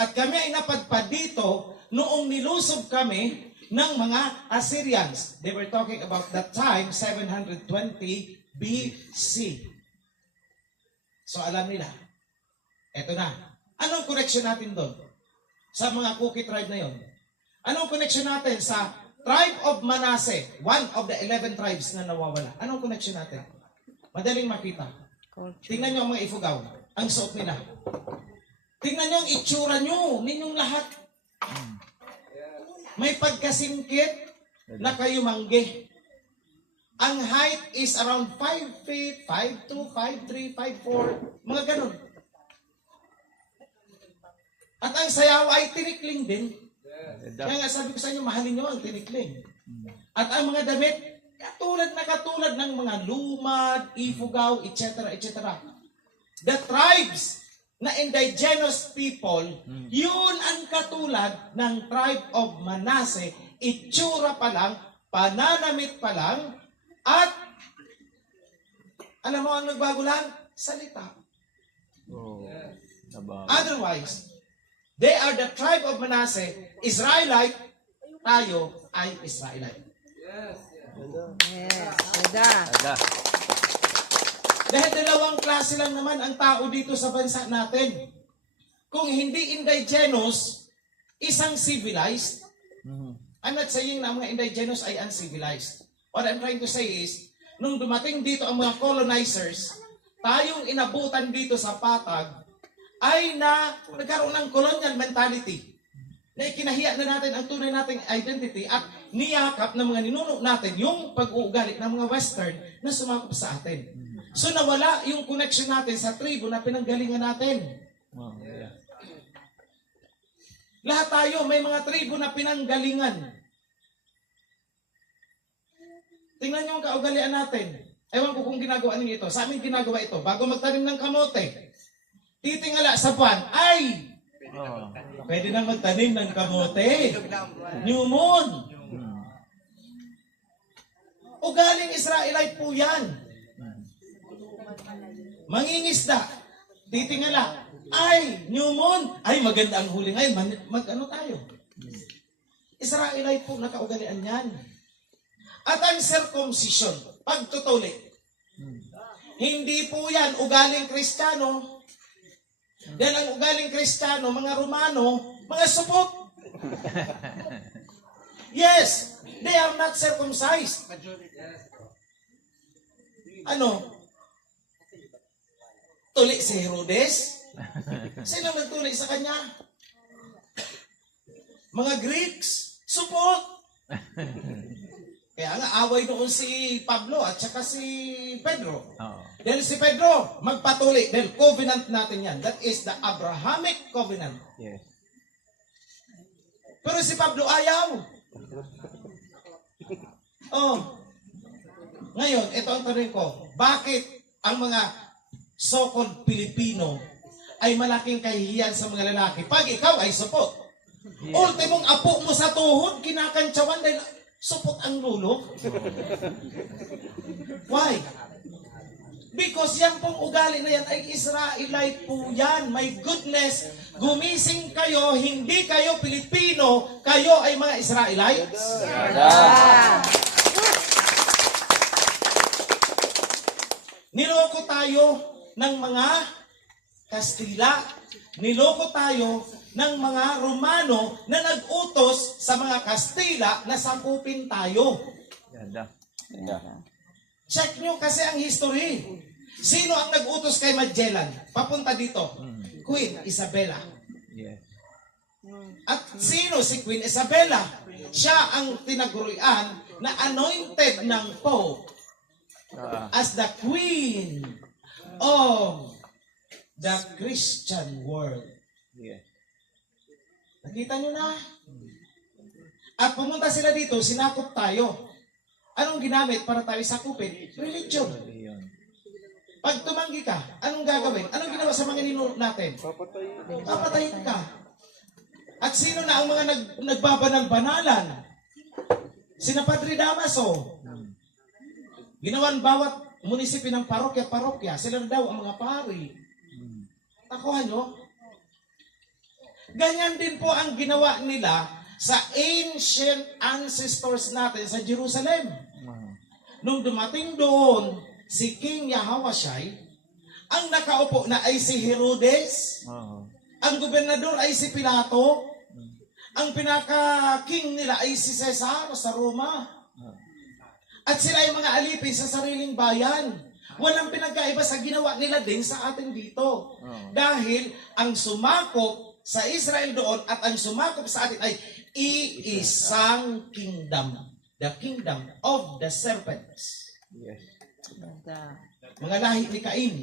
At kami ay napadpad dito noong nilusob kami ng mga Assyrians. They were talking about that time, 720 BC. So alam nila, eto na. Anong connection natin doon? Sa mga Kuki tribe na yon? Anong connection natin sa tribe of Manasseh, one of the 11 tribes na nawawala? Anong connection natin? Madaling makita. Tingnan nyo ang mga Ifugao, ang suot nila. Tingnan nyo ang itsura nyo, ninyong lahat. May pagkasingkit na kayo mangge. Ang height is around 5 feet, 5'2", 5'3", 5'4", mga ganun. At ang sayaw ay tinikling din. Kaya nga sabi ko sa inyo, mahalin nyo ang tinikling. At ang mga damit, katulad ng mga lumad, Ifugao, etc., etc. The tribes na indigenous people, yun ang katulad ng tribe of Manasseh. Itsura pa lang, pananamit pa lang, at alam mo ang nagbago lang? Salita. Oh. Otherwise, they are the tribe of Manasseh, Israelite, tayo ay Israelite. Yes. Yada. Dahil dalawang klase lang naman ang tao dito sa bansa natin. Kung hindi indigenous, isang civilized. I'm not saying na ang mga indigenous ay uncivilized. what I'm trying to say is, nung dumating dito ang mga colonizers, tayong inabutan dito sa Patag, ay nagkaroon ng colonial mentality. Na ikinahiya na natin ang tunay nating identity at niyakap ng mga ninuno natin yung pag-uugali ng mga Western na sumakop sa atin. So nawala yung connection natin sa tribo na pinanggalingan natin. Oh, yeah. Lahat tayo may mga tribo na pinanggalingan. Tingnan niyo ang kaugalian natin. Ewan ko kung ginagawa ninyo ito. Sa amin ginagawa ito. Bago magtanim ng kamote, titingala sa buwan, ay, Oh. pwede na magtanim ng kamote. New moon. Ugaling Israelite po yan. Mangingisda. Titingala. Ay, new moon. Ay, maganda ang huli ngayon. Mag-ano tayo? Israelite po nakaugalian yan. At ang circumcision, pagtutuli. Hindi po yan ugaling Kristiyano. Yan ang ugaling Kristiyano, mga Romano, mga supot. Yes, they are not circumcised. Ano? Tuli si Herodes? Sino nagtuli sa kanya? Mga Greeks, supot. Kaya nga, away noon si Pablo at saka si Pedro. Oh. Dahil si Pedro, magpatuli. Dahil covenant natin yan. That is the Abrahamic covenant. Yes. Pero si Pablo ayaw. Oh. Ngayon, ito ang tanong ko. Bakit ang mga so-called Pilipino ay malaking kahihiyan sa mga lalaki pag ikaw ay supot? Ultimong apo mo sa tuhod, kinakantsawan dahil supot ang lulo. Why? Because yan pong ugali na yan ay Israelite po yan. My goodness, gumising kayo, hindi kayo Pilipino, kayo ay mga Israelites. Niloko tayo ng mga Kastila. Niloko tayo ng mga Romano na nag-utos sa mga Kastila na sakupin tayo. Ganda. Check nyo kasi ang history. Sino ang nag-utos kay Magellan? Papunta dito. Queen Isabella. Yes. At sino si Queen Isabella? Siya ang tinagurian na anointed ng Pope as the Queen of the Christian world. Yes. Nakita nyo na? At pumunta sila dito, sinakop tayo. Anong ginamit para tayo sakupin? Religion. Yun. Pag tumanggi ka, anong gagawin? Anong ginawa sa mga ninuno natin? Papatayin ka. At sino na ang mga nagbabanal-banalan? Sina Padre Damaso. Ginawan bawat munisipyo ng parokya-parokya. Sila na daw ang mga pari. Takuhan nyo? Ganyan din po ang ginawa nila sa ancient ancestors natin sa Jerusalem. Nung dumating doon, si King Yahawashai, ang nakaupo na ay si Herodes, ang gobernador ay si Pilato, ang pinaka-king nila ay si Cesar sa Roma. At sila ay mga alipin sa sariling bayan. Walang pinagkaiba sa ginawa nila din sa atin dito. Dahil ang sumakop sa Israel doon at ang sumakop sa atin ay iisang kingdom. The kingdom of the serpents. Yes. Mga lahi ni Cain.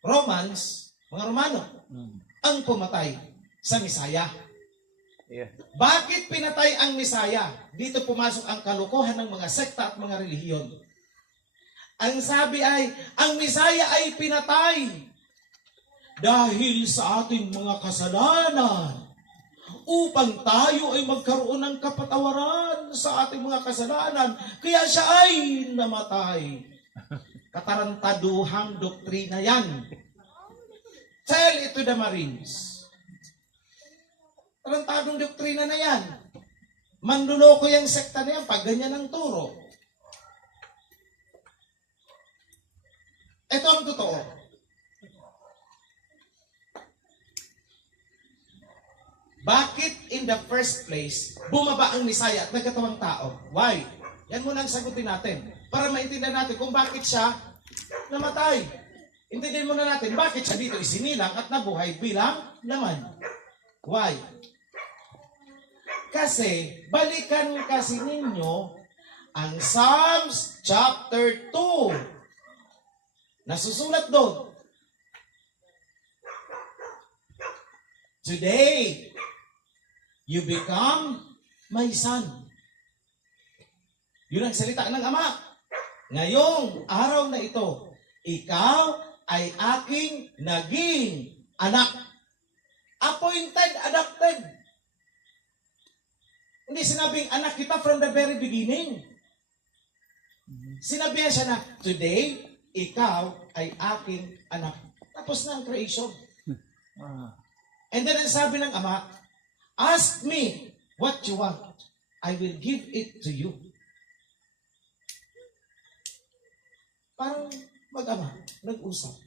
Romans, mga Romano, ang pumatay sa Misaya. Yes. Bakit pinatay ang Misaya? Dito pumasok ang kalokohan ng mga sekta at mga relihiyon. Ang sabi ay, ang Misaya ay pinatay dahil sa ating mga kasalanan upang tayo ay magkaroon ng kapatawaran sa ating mga kasalanan. Kaya siya ay namatay. Katarantaduhang doktrina yan. Tell it to the Marines. Tarantadong doktrina na yan. Manluloko yung sekta na yan pag ganyan ang turo. Ito ang totoo. in the first place, bumaba ang Messiah at nagkatawang tao? Why? Yan muna ang sagutin natin. Para maintindihan natin kung bakit siya namatay. Intindihan muna natin bakit siya dito isinilang at nabuhay bilang laman. Why? Kasi, balikan kasi ninyo ang Psalms chapter 2. Nasusulat doon. Today, you become my son. Yun ang salita ng Ama. Ngayong araw na ito, ikaw ay aking naging anak. Appointed, adopted. Hindi sinabing anak kita from the very beginning. Sinabihan siya na, today, ikaw ay aking anak. Tapos na ang creation. And then sabi ng Ama, ask me what you want. I will give it to you. Parang mag-ama, nag-usap.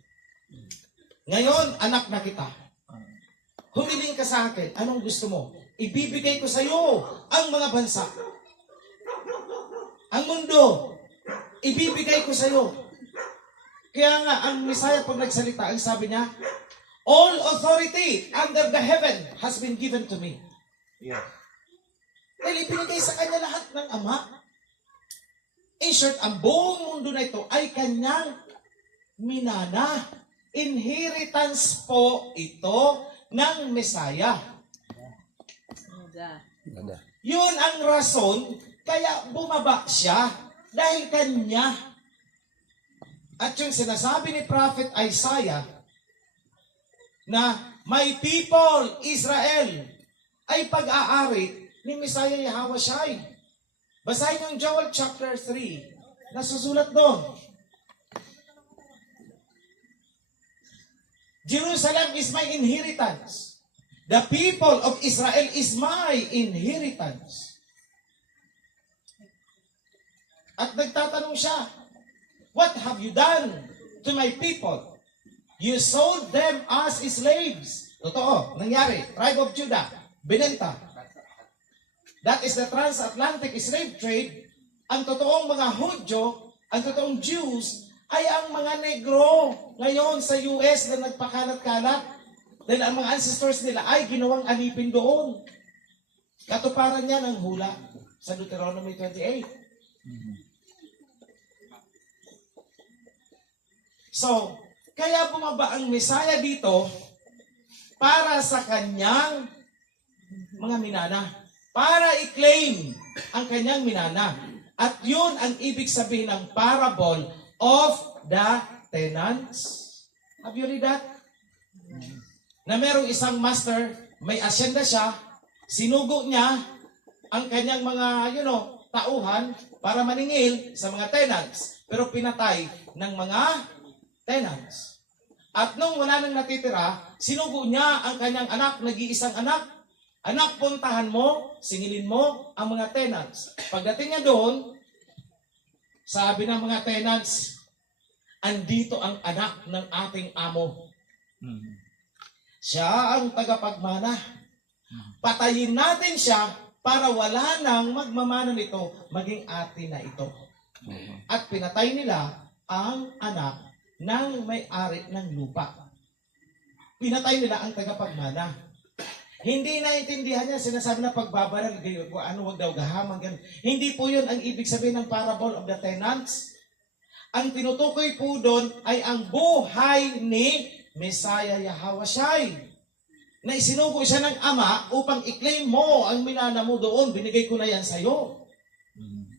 Ngayon, anak na kita. Humiling ka sa akin. Anong gusto mo? Ibibigay ko sa iyo ang mga bansa. Ang mundo. Ibibigay ko sa iyo. Kaya nga, ang Messiah pag nagsalita, ang sabi niya, all authority under the heaven has been given to me. Yes. Dahil ibinigay sa kanya lahat ng Ama. In short, ang buong mundo na ito ay kanyang minana. Inheritance po ito ng Messiah. Ganda. Yun ang rason kaya bumaba siya dahil kanya. At yung sinasabi ni Prophet Isaiah na my people, Israel, ay pag-aari ni Messiah Yahawashi. Basahin yung Joel chapter 3. Nasusulat doon. Jerusalem is my inheritance. The people of Israel is my inheritance. At nagtatanong siya, what have you done to my people? You sold them as slaves. Totoo, nangyari. Tribe of Judah, binenta. That is the transatlantic slave trade. Ang totoong mga Hudyo, ang totoong Jews, ay ang mga negro ngayon sa US na nagpakalat-kalat. Dahil ang mga ancestors nila ay ginawang alipin doon. Katuparan niya ng hula sa Deuteronomy 28. So, kaya bumaba ang Messiah dito para sa kanyang mga minana. Para i-claim ang kanyang minana. At yun ang ibig sabihin ng parable of the tenants. Have you read that? Na merong isang master, may asyenda siya, sinugo niya ang kanyang mga, tauhan para maningil sa mga tenants. Pero pinatay ng mga tenants. At nung wala nang natitira, sinugo niya ang kanyang anak, nag-iisang anak. Anak, puntahan mo, singilin mo ang mga tenants. Pagdating niya doon, sabi ng mga tenants, andito ang anak ng ating amo. Siya ang tagapagmana. Patayin natin siya para wala nang magmamana nito, maging atin na ito. At pinatay nila ang anak ng may-ari ng lupa. Pinatay nila ang tagapagmana. Hindi naintindihan niya, sinasabi na pagbabaral, wag daw gahamang, ganun. Hindi po yun ang ibig sabihin ng parable of the tenants. Ang tinutukoy po doon ay ang buhay ni Messiah Yahawashi. Na isinugo siya ng Ama upang i-claim mo ang minana mo doon. Binigay ko na yan sa'yo.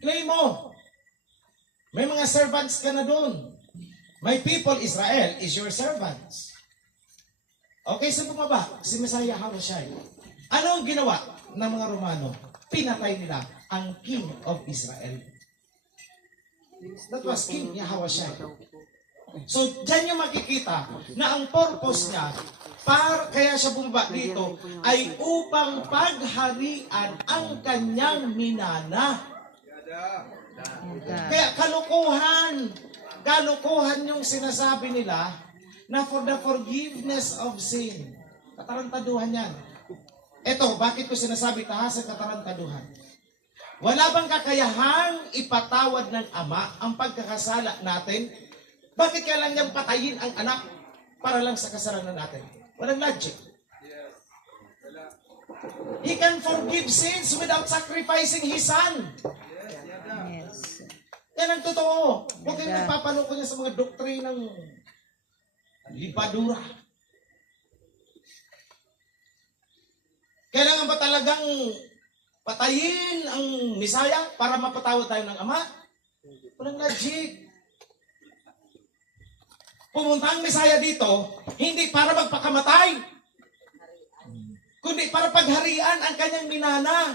Claim mo. May mga servants ka na doon. My people, Israel, is your servants. Okay, sa bumaba, si Messiah Yahawashi. Ano ang ginawa ng mga Romano? Pinatay nila ang King of Israel. That was King Yahawashi. So, dyan yung makikita na ang purpose niya, kaya siya bumaba dito, ay upang pagharian ang kanyang minana. Kaya kalukuhan yung sinasabi nila na for the forgiveness of sin. Katarantaduhan yan. Eto, bakit ko sinasabi tahasan katarantaduhan? Wala bang kakayahang ipatawad ng Ama ang pagkakasala natin? Bakit kailangan niyang patayin ang anak para lang sa kasalanan natin? Walang logic. He can forgive sins without sacrificing His Son. Yes. Yan ang totoo. Huwag kayong nagpapaloko niya sa mga doktrinang lipadura. Kailangan ba talagang patayin ang Misaya para mapatawad tayo ng Ama? Walang logic. Pumunta ang Misaya dito, hindi para magpakamatay, kundi para pagharian ang kanyang minana.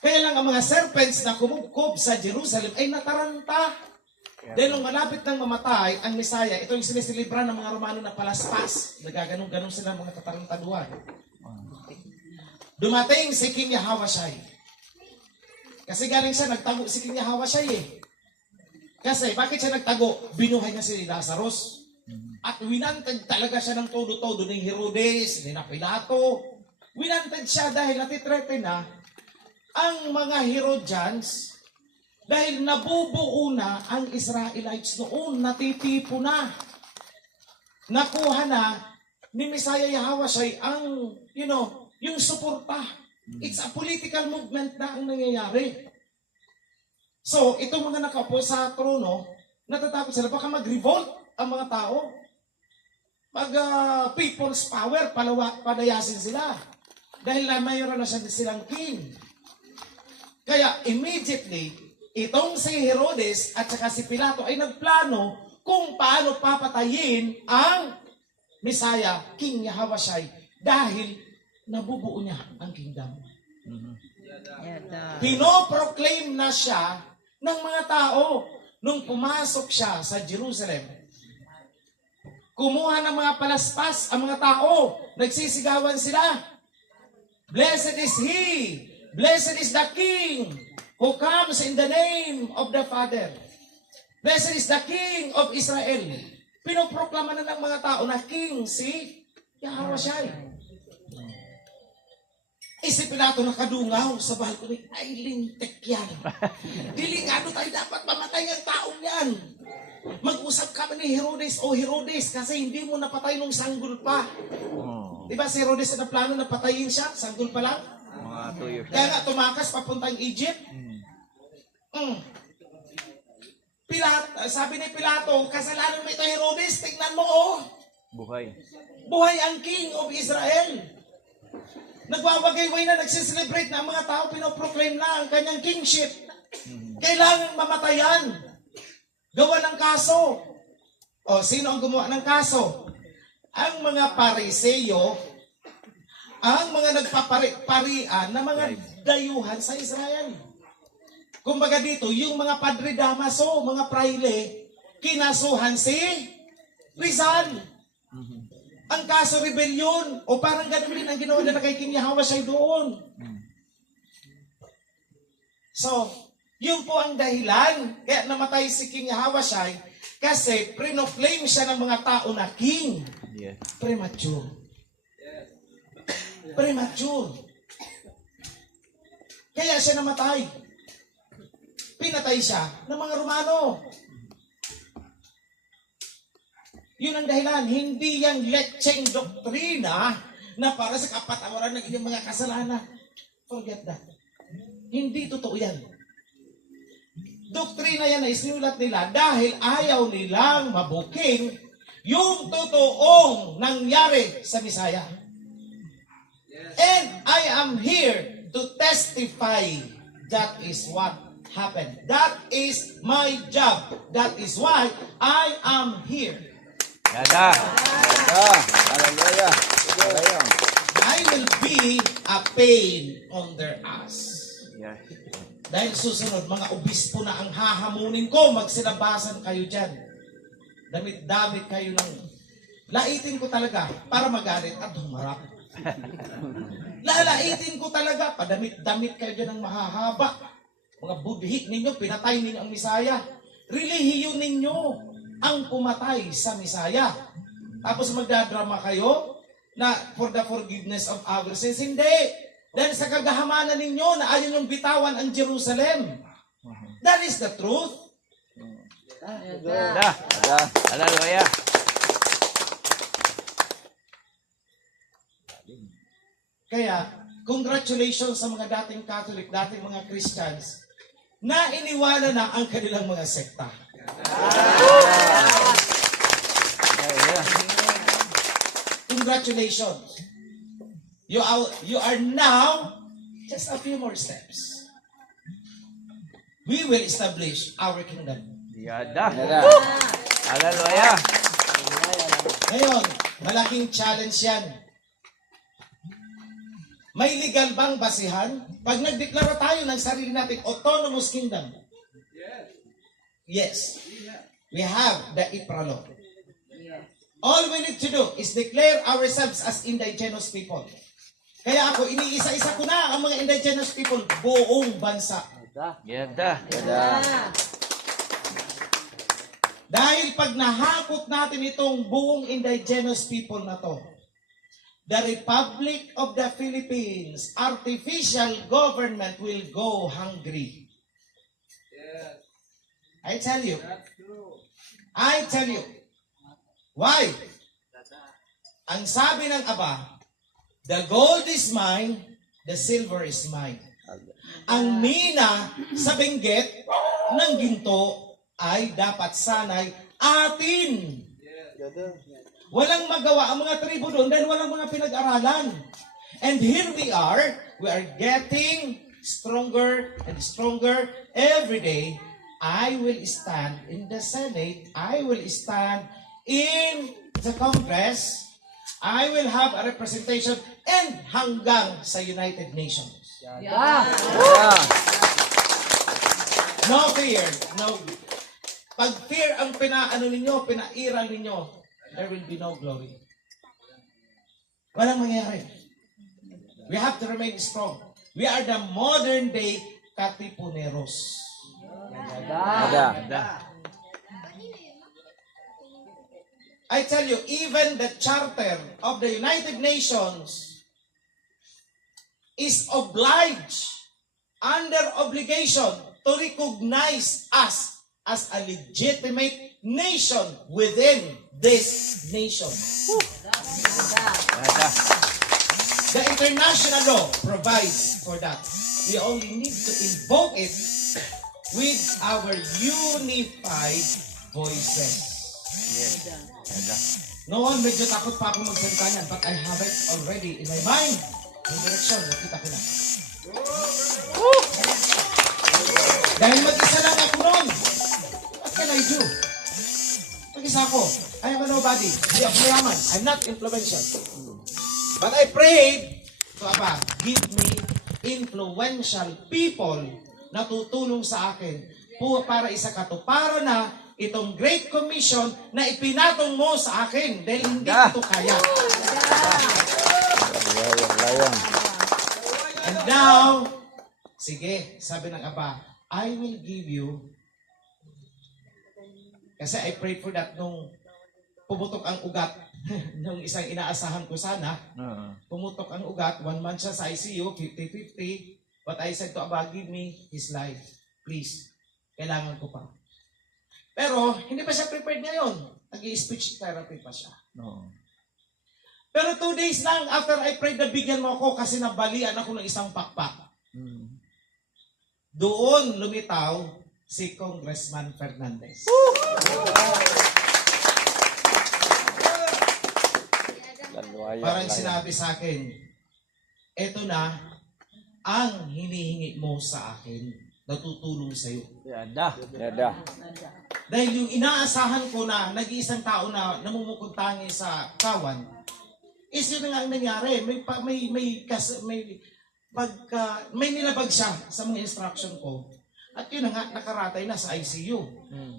Kaya lang ang mga serpents na kumugkob sa Jerusalem ay nataranta. Dahil nung malapit nang mamatay ang Misaya, ito yung sinisilibran ng mga Romano na palaspas. Nagaganong-ganong sila mga katarantaduhan. Dumating si King Yahawashai. Kasi galing siya, nagtago si King Yahawashai eh. Kasi bakit siya nagtago? Binuhay niya si Lazarus. At winantad talaga siya ng todo-todo ni Herodes, ni Pilato. Winantad siya dahil natitrete na ang mga Herodians dahil nabubuo na ang Israelites noon, natitipo na. Nakuha na ni Messiah Yahawashai ang, yung suporta. It's a political movement na ang nangyayari. So, itong mga nakaupo sa trono, natatakot sila, baka mag-revolt ang mga tao. People's power, padayasin sila. Dahil mayroon na silang king. Kaya, immediately, itong si Herodes at saka si Pilato ay nagplano kung paano papatayin ang Messiah, King Yahawashai, dahil nabubuo niya ang kingdom. Pinoproclaim na siya ng mga tao nung pumasok siya sa Jerusalem. Kumuha ng mga palaspas ang mga tao, nagsisigawan sila. Blessed is He, blessed is the King who comes in the name of the Father. Blessed is the King of Israel. Pinoproklama na ng mga tao na King si Yahawashai. Si Pilato nakadungaw sa balcony, ay lintik yan. Delikado tayo, dapat mamatay ang taong yan. Mag-usap kami ni Herodes, Herodes, kasi hindi mo napatay nung sanggol pa. Diba si Herodes na plano na patayin siya, sanggol pa lang? Mga 2 years. Kaya nga tumakas papuntang Egypt. Sabi ni Pilato, kasalanan mo ito Herodes, tignan mo Buhay. buhay ang King of Israel. Nagwawagay-way na, nagsiselebrate na ang mga tao, pinoproclaim na ang kanyang kingship. Kailangan mamatayan. Gawa ng kaso. Sino ang gumawa ng kaso? Ang mga Pariseyo, ang mga nagpaparian na mga dayuhan sa Israel. Kumbaga dito, yung mga Padre Damaso, mga praile, kinasuhan si Rizal. Ang kaso rebellion, o parang ganun din ang ginawa na kay King Yahawashai doon. So, yun po ang dahilan kaya namatay si King Yahawashai kasi pre-proclaim siya ng mga tao na king. Yes. Premature. Premature. Kaya siya namatay. Pinatay siya ng mga Romano. Yun ang dahilan, hindi yan lecheng doktrina na para sa kapatawaran ng inyong mga kasalanan. Forget that. Hindi totoo yan. Doktrina yan na isinulat nila dahil ayaw nilang mabuking yung totoong nangyari sa Misaya. And I am here to testify that is what happened. That is my job. That is why I am here. Yada. Hallelujah. Hallelujah. I will be a pain on their ass. Yes. Dahil susunod, mga obispo na ang hahamunin ko, magsilabasan kayo dyan. Damit-damit kayo ng... Laitin ko talaga para magalit at humarap. Lalaitin ko talaga, padamit-damit kayo dyan ng mahahaba. Mga budhik ninyo, pinatay ninyo ang Misaya. Relihiyon ninyo ang pumatay sa Misaya. Tapos magdadrama kayo, na for the forgiveness of our sins. Hindi. Dahil sa kagahamanan ninyo na ayaw niyong bitawan ang Jerusalem. That is the truth. Yada. Hallelujah. Kaya, congratulations sa mga dating Catholic, dating mga Christians, na iniwala na ang kanilang mga sekta. Hallelujah. Congratulations. You are now just a few more steps. We will establish our kingdom. Yada. Hallelujah. Ngayon, malaking challenge yan. May legal bang basihan? Pag nagdeklara tayo ng sarili nating autonomous kingdom, yes, we have the IPRA law. All we need to do is declare ourselves as indigenous people. Kaya ako, iniisa-isa ko na ang mga indigenous people buong bansa. Yada. Dahil pag nahakot natin itong buong indigenous people na to, the Republic of the Philippines, artificial government will go hungry. I tell you. Why? Ang sabi ng Aba, the gold is mine, the silver is mine. Ang mina sa benggit ng ginto ay dapat sanay atin. Walang magawa ang mga tribo doon dahil walang mga pinag-aralan. And here we are getting stronger and stronger every day. I will stand in the Senate. I will stand in the Congress. I will have a representation and hanggang sa United Nations. No fear. No. Pag fear ang pinairal ninyo, there will be no glory. Walang mangyayari. We have to remain strong. We are the modern day Katipuneros. I tell you, even the Charter of the United Nations is obliged, under obligation, to recognize us as a legitimate nation within this nation. The international law provides for that. We only need to invoke it with our unified voices. Noon, medyo takot pa ako magsalita niyan, but I have it already in my mind. Yung direksyon, nakita ko na. Dahil mag-isa lang ako noon. What can I do? Mag-isa ako. I am a nobody. I am mayaman. I'm not influential. But I prayed to Aba, give me influential people na tutulong sa akin para isa katuparan na itong Great Commission na ipinatong mo sa akin dahil hindi ito kaya. And now, sige, sabi ng Aba, I will give you, kasi I prayed for that nung pumutok ang ugat nung isang inaasahan ko sana, pumutok ang ugat, 1 month siya sa ICU, 50-50, but I said to Aba, give me his life, please, kailangan ko pa. Pero, hindi pa siya prepared ngayon. Nag-i-speech therapy pa siya. Pero 2 days lang after I prayed, nabigyan mo ako kasi nabalian ako ng isang pakpak. Doon lumitaw si Congressman Fernandez. Parang sinabi sa akin, eto na ang hinihingi mo sa akin, natutulong sa iyo. Dahil yung inaasahan ko na nag-iisang tao na namumukuntangi sa kawan, is yun nga ang nangyari. May nilabag siya sa mga instruction ko. At yun nga, nakaratay na sa ICU.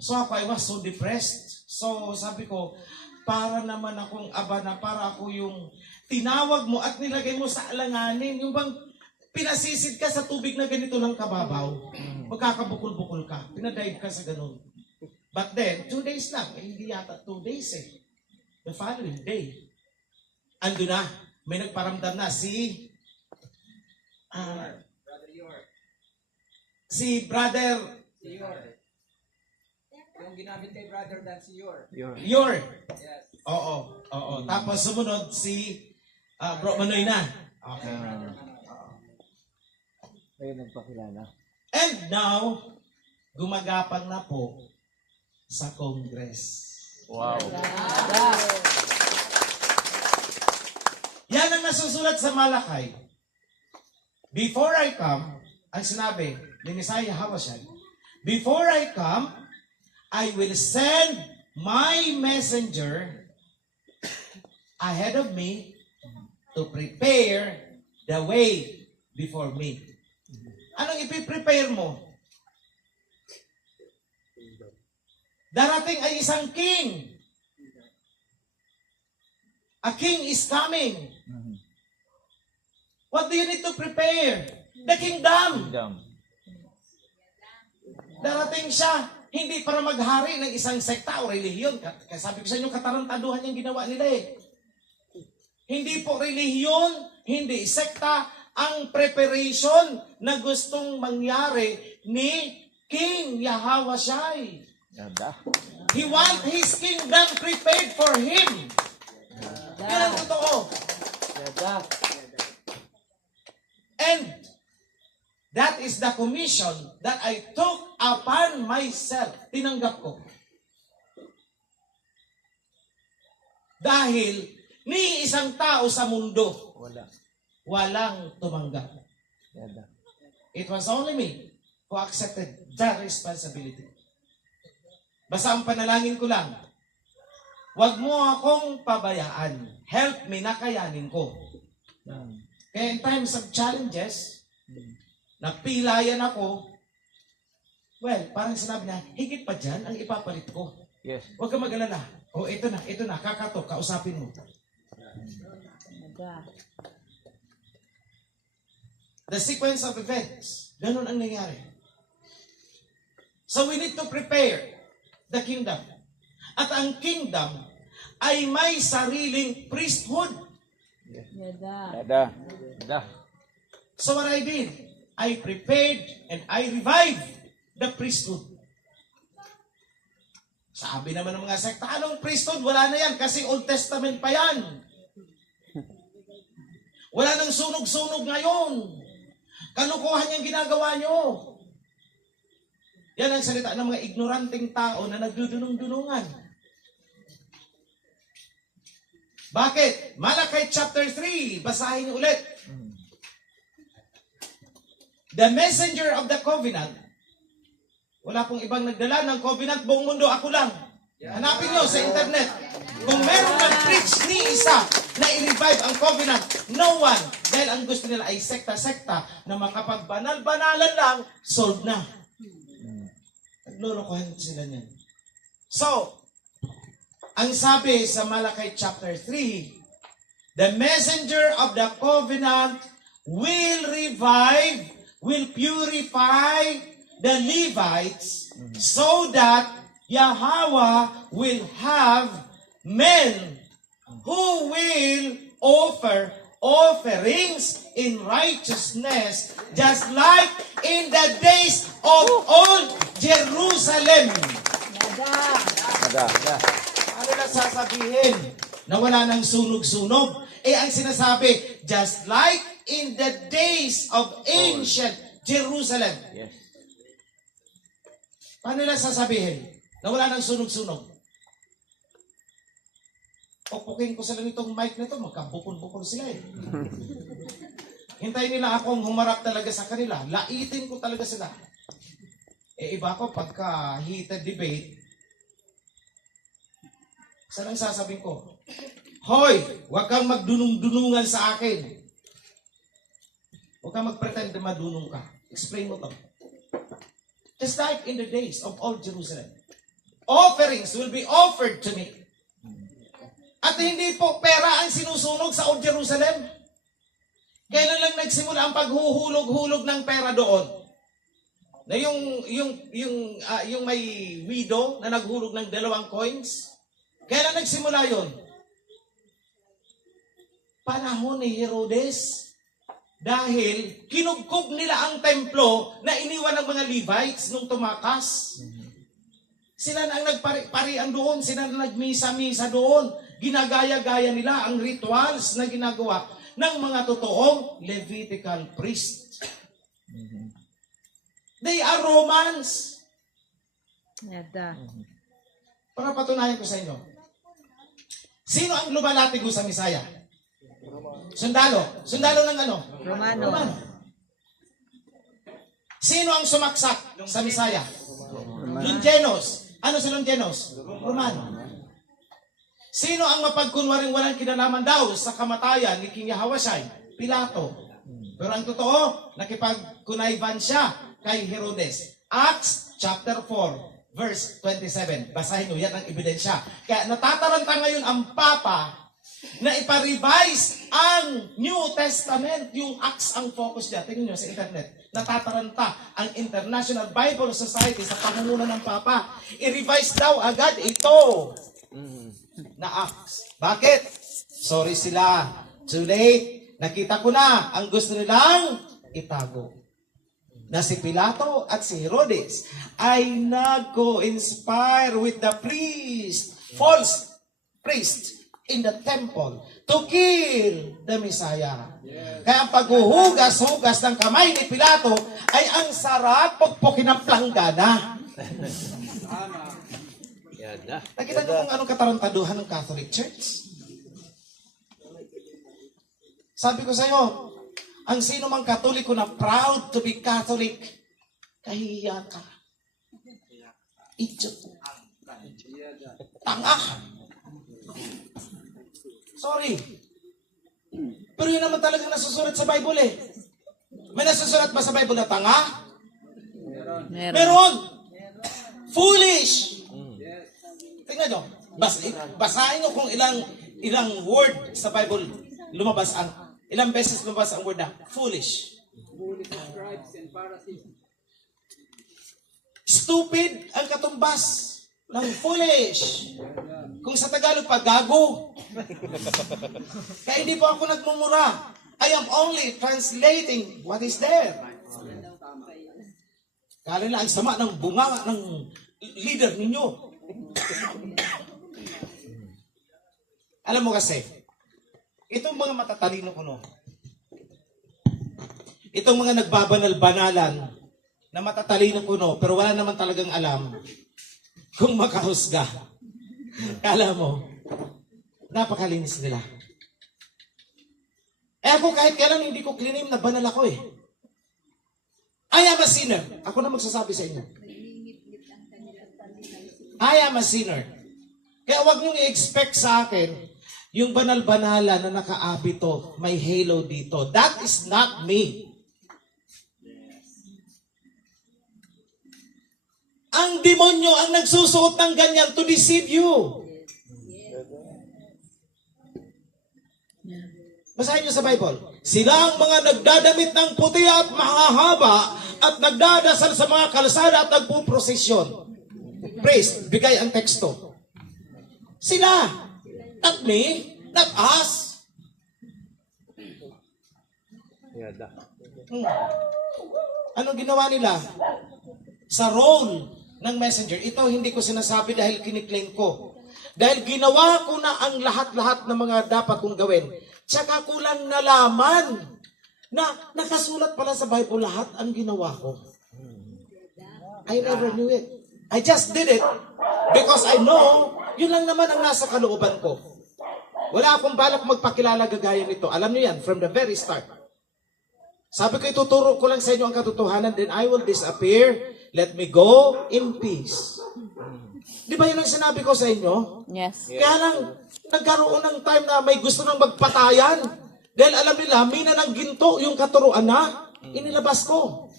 So ako, I was so depressed. So sabi ko, para naman akong Aba na para ako yung tinawag mo at nilagay mo sa alanganin. Yung bang pinasisid ka sa tubig na ganito lang kababaw. Magkakabukol-bukol ka. Pinadive ka sa ganun. But then, 2 days lang. Hindi yata 2 days eh. The following day, ando na. May nagparamdam na si Brother Yung ginamit kay Brother Dan si Yor. Yor. Yes. Oo. Tapos sumunod si Bro Manoy na. Okay. Ayun, nagpakilala. And now, gumagapang na po sa Congress. Wow. Yan ang nasusulat sa Malakay. Before I come, ang sinabi ni Messiah Hawashai, before I come, I will send my messenger ahead of me to prepare the way before me. Anong ipiprepare mo? Darating ay isang king. A king is coming. What do you need to prepare? The kingdom. Kingdom. Darating siya, hindi para maghari ng isang sekta o relihiyon. Kaya sabi ko sa inyo, katarantaduhan yung ginawa nila eh. Hindi po relihiyon, hindi sekta, ang preparation na gustong mangyari ni King Yahawashai. Ganda. He want his kingdom prepared for him. Yan ang totoo. Ganda. And that is the commission that I took upon myself. Tinanggap ko. Dahil ni isang tao sa mundo, walang tumanggap. Ganda. It was only me who accepted that responsibility. Basta ang panalangin ko lang, wag mo akong pabayaan. Help me na kayanin ko. Kaya in times of challenges, napilayan ako, well, parang sinabi niya, higit pa dyan ang ipapalit ko. Yes. Huwag ka mag-alala. O, ito na, kakato, kausapin mo. The sequence of events, ganun ang nangyari. So we need to prepare the kingdom. At ang kingdom ay may sariling priesthood. Ganda. Ganda. So what I did, I prepared and I revived the priesthood. Sabi naman ng mga sekta, anong priesthood? Wala na yan kasi Old Testament pa yan. Wala nang sunog-sunog ngayon. Kalukuhan yung ginagawa nyo. Yan ang salita ng mga ignoranteng tao na nagdudunong-dunungan. Bakit? Malakay chapter 3, basahin niyo ulit. The messenger of the covenant, wala pong ibang nagdala ng covenant buong mundo, ako lang. Hanapin nyo sa internet. Kung meron nag-preach ni isa na i-revive ang covenant, no one. Dahil ang gusto nila ay sekta-sekta na makapagbanal-banalan lang, sold na. Naglulukuhan sila niyan. So, ang sabi sa Malakay chapter 3, the messenger of the covenant will revive, will purify the Levites so that Yahweh will have men who will offer offerings in righteousness just like in the days of old Jerusalem. Ganda. Ganda. Ano na sasabihin? Na wala nang sunog-sunog? Eh ang sinasabi, just like in the days of ancient Jerusalem. Yes. Paano na sasabihin? Na wala nang sunog-sunog? Pupukin ko sila nitong mic na ito, magkabukol-bukol sila eh. Hintayin nila akong humarap talaga sa kanila. Laitin ko talaga sila. Eh iba ko, pagka heated debate, saan ang sasabihin ko? Hoy, huwag kang magdunong-dunungan sa akin. Huwag kang mag-pretend na madunong ka. Explain mo to. Just like in the days of old Jerusalem. Offerings will be offered to me. At hindi po pera ang sinusunog sa Old Jerusalem. Kailan lang nagsimula ang paghuhulog-hulog ng pera doon? Na yung may widow na naghulog ng 2 coins? Kailan nagsimula yon? panahon ni Herodes. Dahil kinugkog nila ang templo na iniwan ng mga Levites nung tumakas. Sila na ang nagpari-parian doon, sila na nagmisa-misa doon. Ginagaya-gaya nila ang rituals na ginagawa ng mga totoong Levitical priest. They are Romans. Yada. Para patunayan ko sa inyo. Sino ang lumalatigo sa Misaya? Sundalo. Sundalo ng ano? Romano. Sino ang sumaksak sa Misaya? Longinos. Ano si Longinos? Romano. Sino ang mapagkunwaring walang kinalaman daw sa kamatayan ni King Yahweh? Pilato. Pero ang totoo, nakipagkunayban siya kay Herodes. Acts chapter 4, verse 27. Basahin nyo, yan ang ebidensya. Kaya natataranta ngayon ang Papa na ipa-revise ang New Testament. Yung Acts ang focus niya. Tingnan nyo sa internet. Natataranta ang International Bible Society sa pangunguna ng Papa. I-revise daw agad ito na Acts. Bakit? Sorry sila. Too late. Nakita ko na ang gusto nilang itago. Na si Pilato at si Herodes ay nag-co-inspire with the priest, false priest in the temple to kill the Messiah. Kaya ang paghuhugas-hugas ng kamay ni Pilato ay ang sarap pagpukin ng planggana. Yada. Nakita niyo kung anong katarantaduhan ng Catholic Church? Sabi ko sa iyo, ang sino mang Katoliko na proud to be Catholic, kahiya ka. Idiot. Tanga. Sorry. Pero yun naman talagang nasusulat sa Bible eh. May nasusulat ba sa Bible na tanga? Meron. Foolish. Tingnan nyo. Basahin nyo kung ilang word sa Bible lumabas ilang beses lumabas ang word na foolish. Scribes and Pharisees. Stupid ang katumbas ng foolish. Kung sa Tagalog pa, gago. Kaya hindi po ako nagmumura. I am only translating what is there. Kala na ang sama ng bunga ng leader ninyo. Alam mo kasi, itong mga matatalino ko, no? Itong mga nagbabanal-banalan na matatalino ko, no? Pero wala naman talagang alam kung makahusga. Kala mo, napakalinis nila. Ako kahit kailan hindi ko claim na banal ako eh. I am a sinner. Ako na magsasabi sa inyo. I am a sinner. Kaya wag niyong i-expect sa akin yung banal-banala na nakaabito, may halo dito. That is not me. Ang demonyo ang nagsusuot ng ganyan to deceive you. Basahin niyo sa Bible. Sila ang mga nagdadamit ng puti at mahahaba at nagdadasal sa mga kalsada at nagpuprosesyon. Praise, bigay ang teksto. Sila. Not me, not us. Yada. Anong ginawa nila? Sa role ng messenger, ito hindi ko sinasabi dahil kiniklaim ko. Dahil ginawa ko na ang lahat-lahat ng mga dapat kong gawin. Tsaka ko lang nalaman na nakasulat pala sa Bible lahat ang ginawa ko. I never knew it. I just did it because I know yun lang naman ang nasa kalooban ko. Wala akong balak magpakilala gagaya nito. Alam niyo yan, from the very start. Sabi ko, ituturo ko lang sa inyo ang katotohanan, then I will disappear. Let me go in peace. Di ba yun ang sinabi ko sa inyo? Yes. Kaya lang, nagkaroon ng time na may gusto nang magpatayan. Dahil alam nila, mina ng ginto yung katuruan na inilabas ko.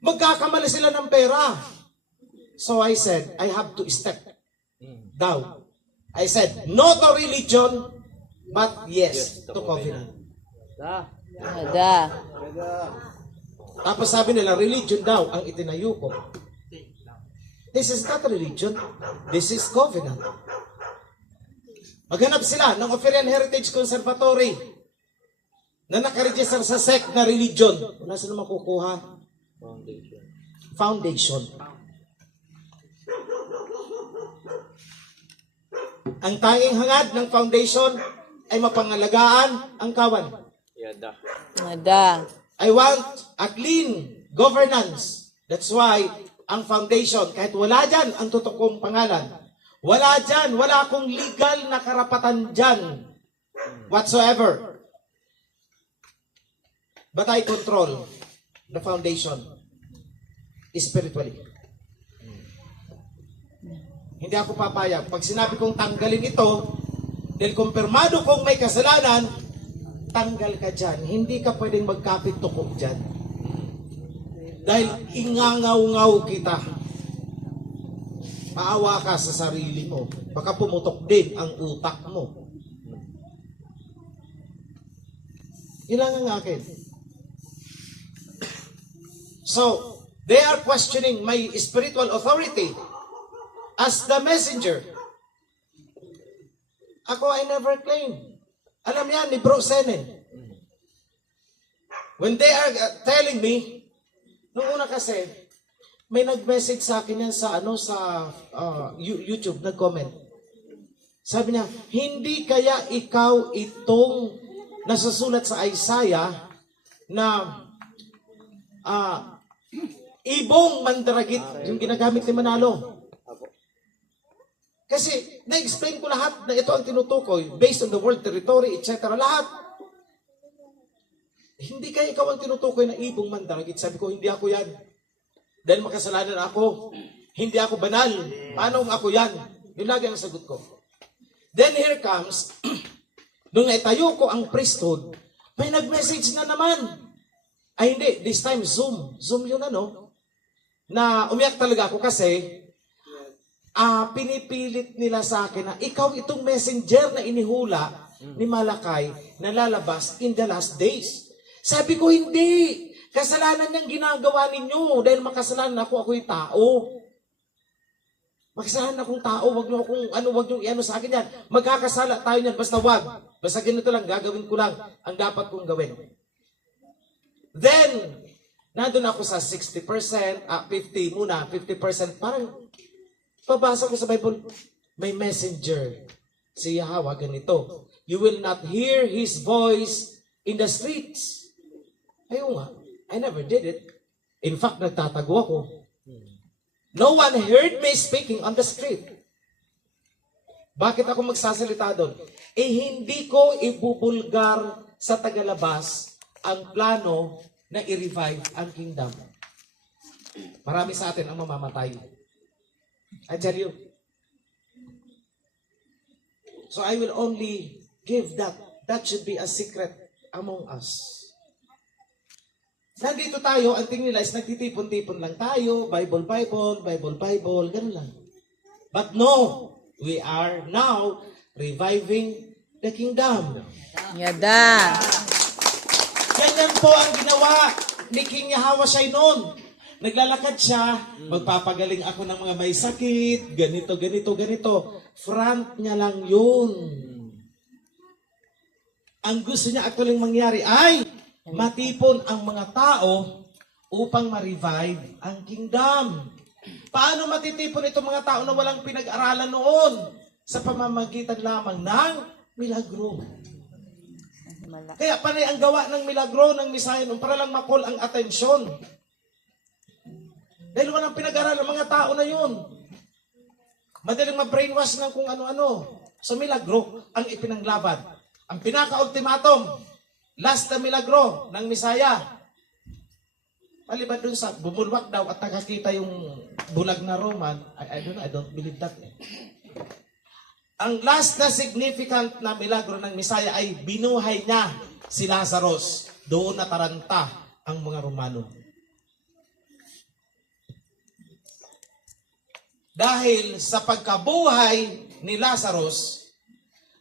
Magkakamali sila ng pera. So I said, I have to step down. I said, no to religion, but yes to covenant. Yada. Tapos sabi nila, religion daw ang itinayo ko. This is not religion. This is covenant. Maghanap sila ng Oferian Heritage Conservatory na nakaregister sa SEC na religion. Nasa naman kukuha? Foundation. Ang tanging hangad ng foundation ay mapangalagaan ang kawan. Nada. I want a clean governance. That's why ang foundation, kahit wala dyan ang totoo kong pangalan, wala dyan, wala akong legal na karapatan dyan whatsoever. But I control the foundation spiritually. Hindi ako papayag. Pag sinabi kong tanggalin ito, dahil kumpirmado kong may kasalanan, tanggal ka dyan. Hindi ka pwedeng magkapit tukok dyan. Dahil ingangaw-ngaw kita. Maawa ka sa sarili mo. Baka pumutok din ang utak mo. Yun lang ang akin. So, they are questioning my spiritual authority as the messenger. Ako, I never claim. Alam yan ni Bro Senen. When they are telling me, nung una kasi, may nag-message sa akin yan sa YouTube, nag-comment. Sabi niya, hindi kaya ikaw itong nasusulat sa Isaiah na ibong mandaragit, yung ginagamit ni Manalo. Kasi, na-explain ko lahat na ito ang tinutukoy based on the world territory, etc. Lahat. Hindi kaya ikaw ang tinutukoy na ibong mandaragit. Sabi ko, hindi ako yan. Dahil makasalanan ako. Hindi ako banal. Paano ako yan? Yun lagi ang sagot ko. Then here comes, nung naitayo ko ang priesthood, may nag-message na naman. Ay hindi, this time Zoom. Zoom yun na umiyak talaga ako kasi pinipilit nila sa akin na ikaw itong messenger na inihula ni Malakay na lalabas in the last days. Sabi ko, hindi. Kasalanan niyang ginagawa ninyo dahil makasalanan ako'y tao. Makasalanan akong tao, wag niyo iano sa akin yan. Magkakasala tayo niyan, basta wag. Basta ganito lang, gagawin ko lang ang dapat kong gawin. Then, nandun ako sa 60%, 50 muna, 50%, parang pabasa ko sa Bible, may messenger. Si Yahweh ganito. You will not hear His voice in the streets. Ayun nga, I never did it. In fact, nagtatago ako. No one heard me speaking on the street. Bakit ako magsasalita doon? Hindi ko ibubulgar sa tagalabas ang plano na i-revive ang kingdom. Marami sa atin ang mamamatay. I tell you. So I will only give that. That should be a secret among us. Nandito tayo, ang tingin nila is nagtitipon-tipon lang tayo, Bible, ganun lang. But no, we are now reviving the kingdom. Yada. Ganyan po ang ginawa ni King Yahweh noon. Naglalakad siya, magpapagaling ako ng mga may sakit, ganito. Front niya lang yun. Ang gusto niya actually mangyari ay matipon ang mga tao upang ma-revive ang kingdom. Paano matitipon itong mga tao na walang pinag-aralan noon? Sa pamamagitan lamang ng milagro. Kaya panay ang gawa ng milagro ng Misaya noon para lang makol ang atensyon. Dahil walang pinag-aralan ng mga tao na yun. Madaling ma-brainwash ng kung ano-ano. So milagro ang ipinanglaban. Ang pinaka-ultimatum, last na milagro ng Misaya. Maliban dun sa bumulwak daw at nakakita yung bulag na Roman, I don't believe that. Ang last na significant na milagro ng Misaya ay binuhay niya si Lazarus. Doon nataranta ang mga Romano. Dahil sa pagkabuhay ni Lazarus,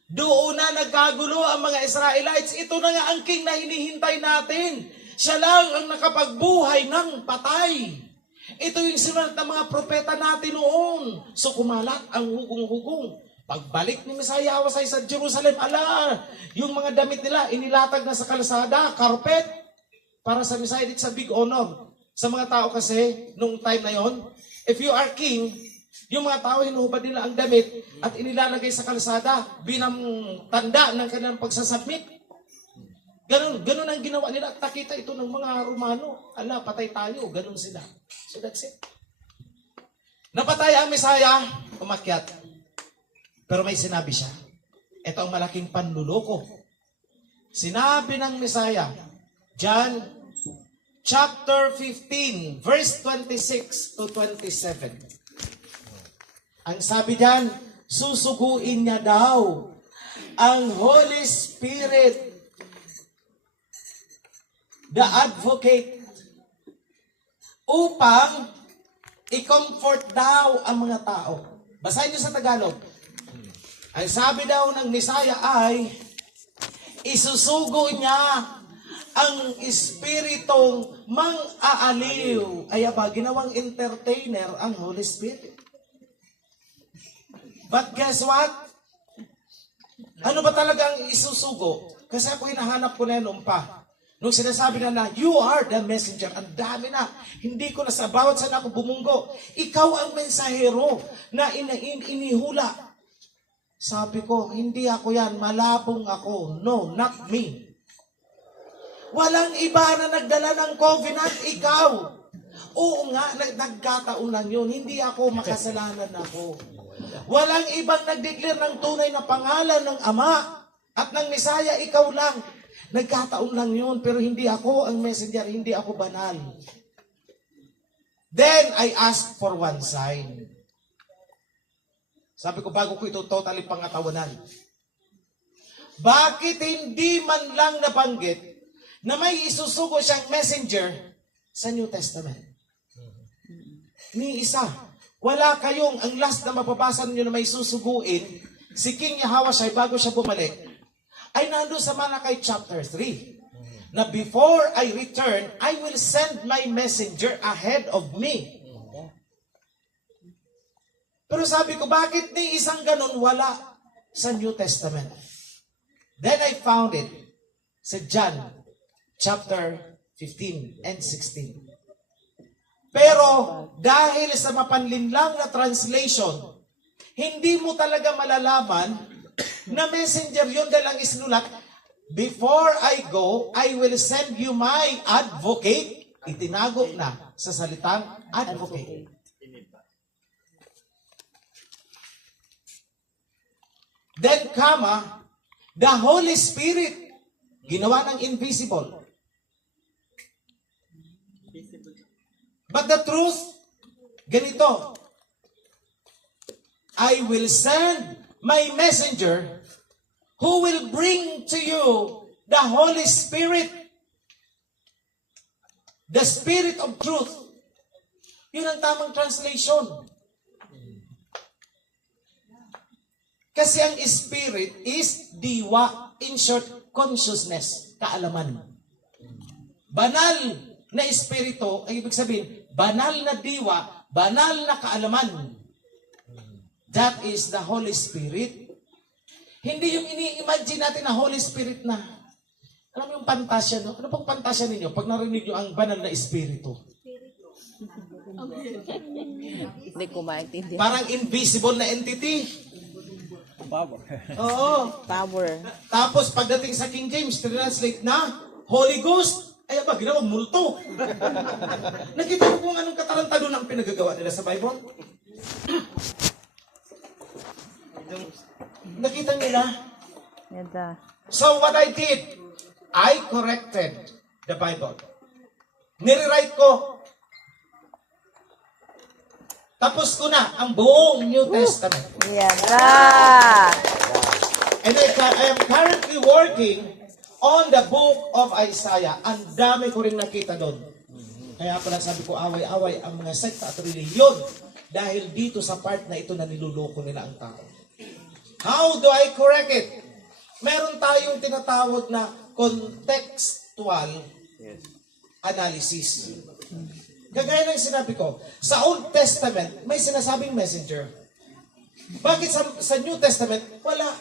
doon na nagkagulo ang mga Israelites. Ito na nga ang king na hinihintay natin. Siya lang ang nakapagbuhay ng patay. Ito yung sinulat ng mga propeta natin noon. So kumalat ang hugong-hugong. Pagbalik ni Messiah Awasay sa Jerusalem, yung mga damit nila, inilatag na sa kalsada, carpet, para sa Messiah, it's a big honor. Sa mga tao kasi, nung time na yon, if you are king, yung mga tao, hinuhubad nila ang damit at inilalagay sa kalsada bilang tanda ng kanilang pagsasubmit. Ganun ang ginawa nila. Takita ito ng mga Romano. Patay tayo. Ganun sila. So that's it. Napatay ang Messiah, umakyat. Pero may sinabi siya. Ito ang malaking panluloko. Sinabi ng Messiah, John chapter 15, verse 26 to 27. Ang sabi diyan, susuguin niya daw ang Holy Spirit, the advocate, upang i-comfort daw ang mga tao. Basahin niyo sa Tagalog. Ang sabi daw ng Messiah ay, isusugo niya ang espiritong mang-aaliw. Ay ba, ginawang entertainer ang Holy Spirit. But guess what? Ano ba talagang isusugo? Kasi ako hinahanap ko na noon pa. Nung sinasabi na you are the messenger. Ang dami na. Hindi ko na sa bawat sana ako bumunggo. Ikaw ang mensahero na inihula. Sabi ko, hindi ako yan. Malabong ako. No, not me. Walang iba na nagdala ng covenant. Ikaw. Oo nga, nagkataon lang yun. Hindi ako, makasalanan ako. Walang ibang nagdeclare ng tunay na pangalan ng Ama at ng Messiah, ikaw lang. Nagkataon lang yun, pero hindi ako ang messenger, hindi ako banal. Then, I asked for one sign. Sabi ko, bago ko ito totally pangatawanan. Bakit hindi man lang nabanggit na may isusugo siyang messenger sa New Testament? Ni isa. Wala kayong, ang last na mapabasa ninyo na may susuguin, si King Yahweh bago siya bumalik, ay nandun sa Malakay chapter 3. Na before I return, I will send my messenger ahead of me. Pero sabi ko, bakit ni isang ganun wala sa New Testament? Then I found it sa John chapter 15 and 16. Pero dahil sa mapanlinlang na translation, hindi mo talaga malalaman na messenger yun dahil ang isinulat, before I go, I will send you my advocate. Itinago na sa salitang advocate. Then, the Holy Spirit, ginawa ng invisible. But the truth, ganito, I will send my messenger who will bring to you the Holy Spirit, the Spirit of truth. Yun ang tamang translation. Kasi ang Spirit is diwa, in short, consciousness, kaalaman. Banal na Espiritu, ay ibig sabihin, banal na diwa, banal na kaalaman. That is the Holy Spirit. Hindi yung ini-imagine natin na Holy Spirit na. Alam mo yung pantasya, no? Ano pong pantasya ninyo pag narinig nyo ang banal na Espiritu? Hindi ko maintindihan. Parang invisible na entity. Power. Oo. Power. Tapos pagdating sa King James, translate na Holy Ghost. Ay ba, ginawang multo. Nakita ko kung anong katarantado ang pinagagawa nila sa Bible. Nakita nila. Yada. So what I did, I corrected the Bible. Nirewrite ko. Tapos ko na ang buong New Testament. Yada. And I am currently working on the book of Isaiah. Ang dami ko rin nakita doon. Kaya pala sabi ko, away-away ang mga sekta at reliyon dahil dito sa part na ito na niluloko nila ang tao. How do I correct it? Meron tayong tinatawag na contextual analysis. Kagaya ng sinabi ko, sa Old Testament, may sinasabing messenger. Bakit sa New Testament, wala?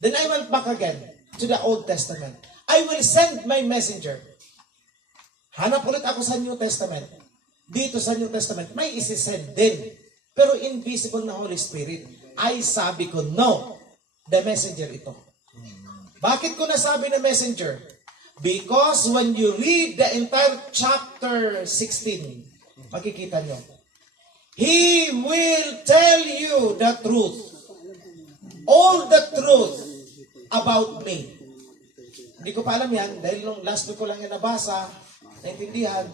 Then I went back again to the Old Testament. I will send my messenger. Hanap ulit ako sa New Testament. Dito sa New Testament, may isisend din. Pero invisible na Holy Spirit. Ay sabi ko, no. The messenger ito. Bakit ko nasabi na messenger? Because when you read the entire chapter 16, makikita nyo, He will tell you the truth. All the truth about me. Hindi ko pa alam yan, dahil nung last week ko lang yan nabasa, naintindihan.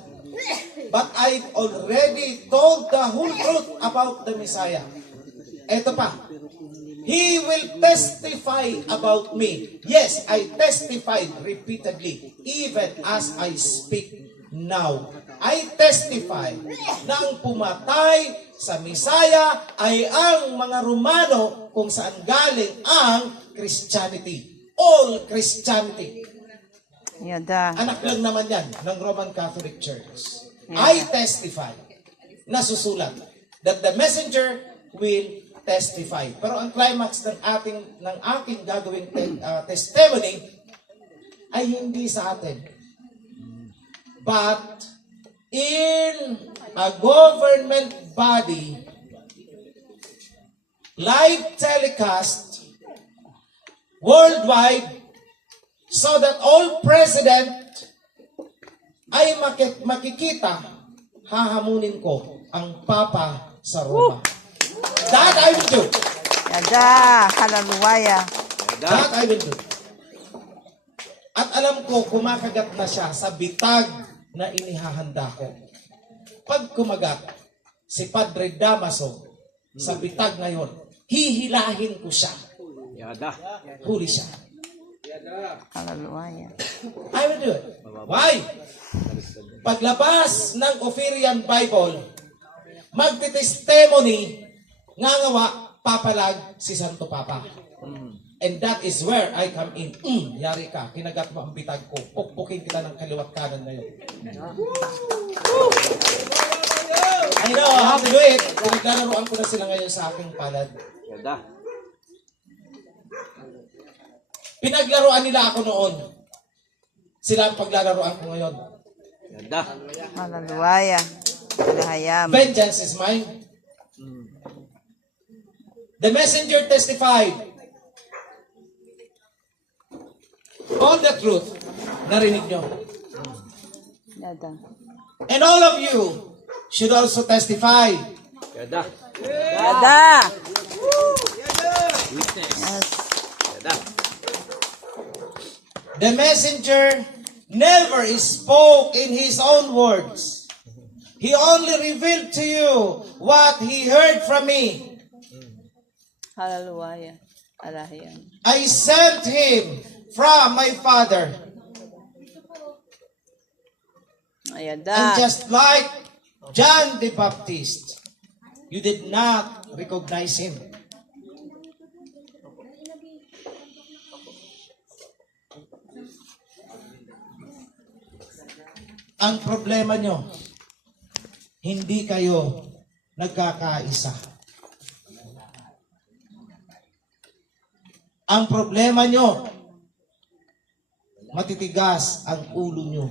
But I've already told the whole truth about the Messiah. Eto pa. He will testify about me. Yes, I testified repeatedly, even as I speak now. I testify na ang pumatay sa Messiah ay ang mga Romano kung saan galing ang Christianity. All Christianity. Yada. Anak lang naman yan ng Roman Catholic Church. I testify, nasusulat, that the messenger will testify. Pero ang climax ng aking gagawing testimony ay hindi sa atin. But in a government body, live telecast worldwide, so that all president ay makikita, hahamunin ko ang Papa sa Roma. That I will do. Yada. Hallelujah. That I will do. At alam ko, kumakagat na siya sa bitag na inihahanda ko. Pag kumagat, si Padre Damaso sa bitag ngayon, hihilahin ko siya. Huli siya. Hallelujah. I will do it. Why? Paglabas ng Ophirian Bible, magtitestimony, ngawa, papalag si Santo Papa. And that is where I come in. Yari ka, kinagat mo ang bitag ko. Pukpukin kita ng kaliwat kanan ngayon. I know how to do it. Pinaglalaroan ko na sila ngayon sa aking palad. Pinaglaruan nila ako noon. Sila ang paglalaroan ko ngayon. Hallelujah. Alahayam. Vengeance is mine. The messenger testified. All the truth. Narinig nyo. Yada. And all of you should also testify. Yada. Yes. The messenger never spoke in his own words. He only revealed to you what he heard from me. Hallelujah. Alahayam. I sent him from my Father. And Yada. just like John the Baptist, you did not recognize him. Ang problema nyo, hindi kayo nagkakaisa. Ang problema nyo, matitigas ang ulo nyo.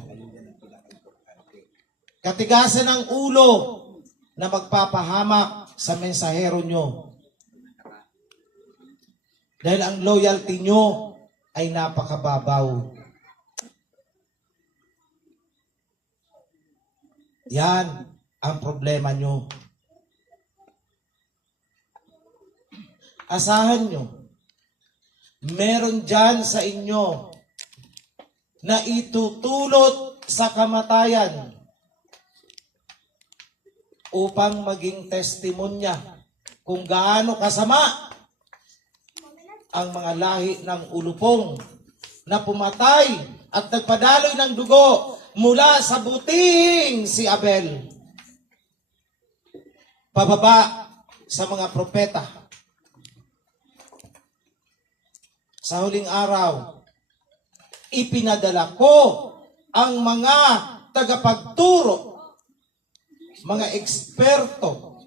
Katigasan ang ulo na magpapahamak sa mensahero nyo. Dahil ang loyalty nyo ay napakababaw. Yan ang problema nyo. Asahan nyo, meron dyan sa inyo na itutulot sa kamatayan upang maging testimonya kung gaano kasama ang mga lahi ng ulupong na pumatay at nagpadaloy ng dugo mula sa buting si Abel. Pababa sa mga propeta. Sa huling araw, ipinadala ko ang mga tagapagturo, mga eksperto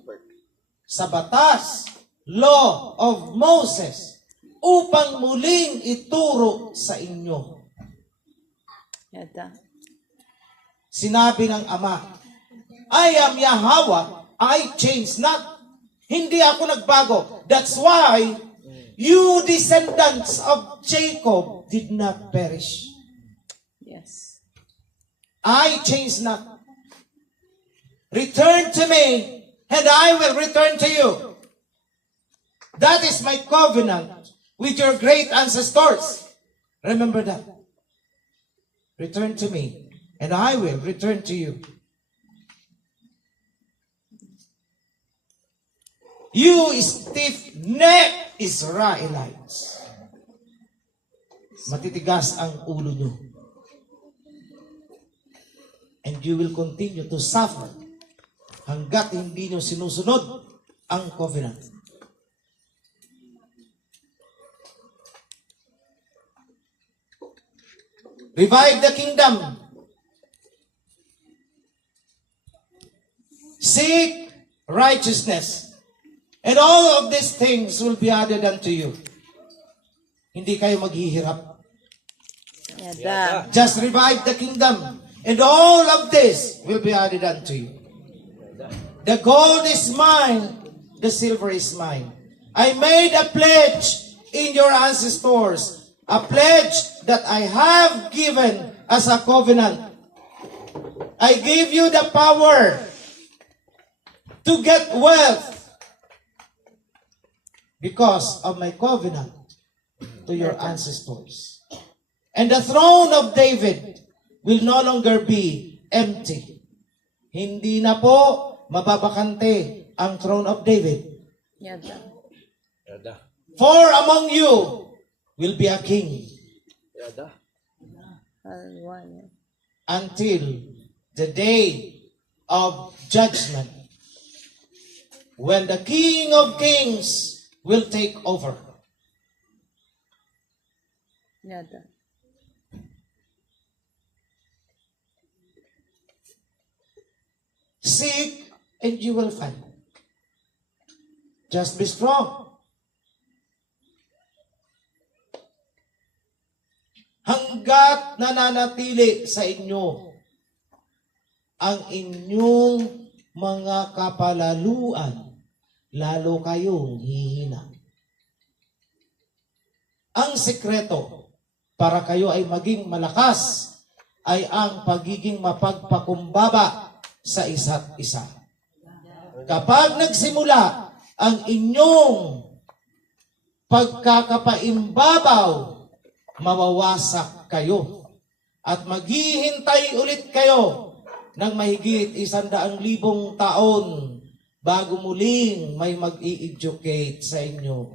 sa batas, law of Moses, upang muling ituro sa inyo. Yada. Sinabi ng Ama, I am Yahweh, I change not. Hindi ako nagbago. That's why you descendants of Jacob did not perish. Yes. I change not. Return to me, and I will return to you. That is my covenant with your great ancestors. Remember that. Return to me, and I will return to you. You stiff-necked Israelites. Matitigas ang ulo nyo. And you will continue to suffer hanggat hindi nyo sinusunod ang covenant. Revive the kingdom. Seek righteousness. And all of these things will be added unto you. Hindi kayo maghihirap. Yada. Just revive the kingdom. And all of this will be added unto you. The gold is mine. The silver is mine. I made a pledge in your ancestors. A pledge that I have given as a covenant. I give you the power to get wealth because of my covenant to your ancestors. And the throne of David will no longer be empty. Hindi na po mababakante ang throne of David. Yada. For among you will be a king Hallelujah. until the day of judgment, when the King of Kings will take over. Yada. Seek and you will find. Just be strong. Hanggat nananatili sa inyo ang inyong mga kapalaluan, lalo kayong hihina. Ang sekreto para kayo ay maging malakas ay ang pagiging mapagpakumbaba sa isa't isa. Kapag nagsimula ang inyong pagkakapaimbabaw, mawawasak kayo at maghihintay ulit kayo ng mahigit 100,000 taon bago muling may mag-i-educate sa inyo.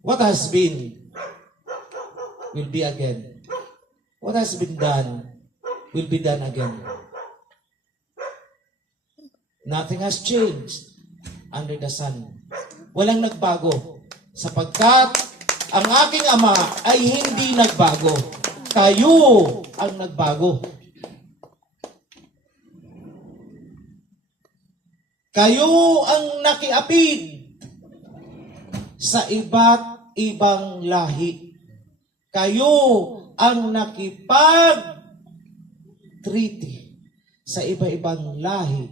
What has been will be again. What has been done will be done again. Nothing has changed under the sun. Walang nagbago sapagkat ang aking Ama ay hindi nagbago. Kayo ang nagbago. Kayo ang nakiapid sa iba't ibang lahi. Kayo ang nakipag-treaty sa iba-ibang lahi.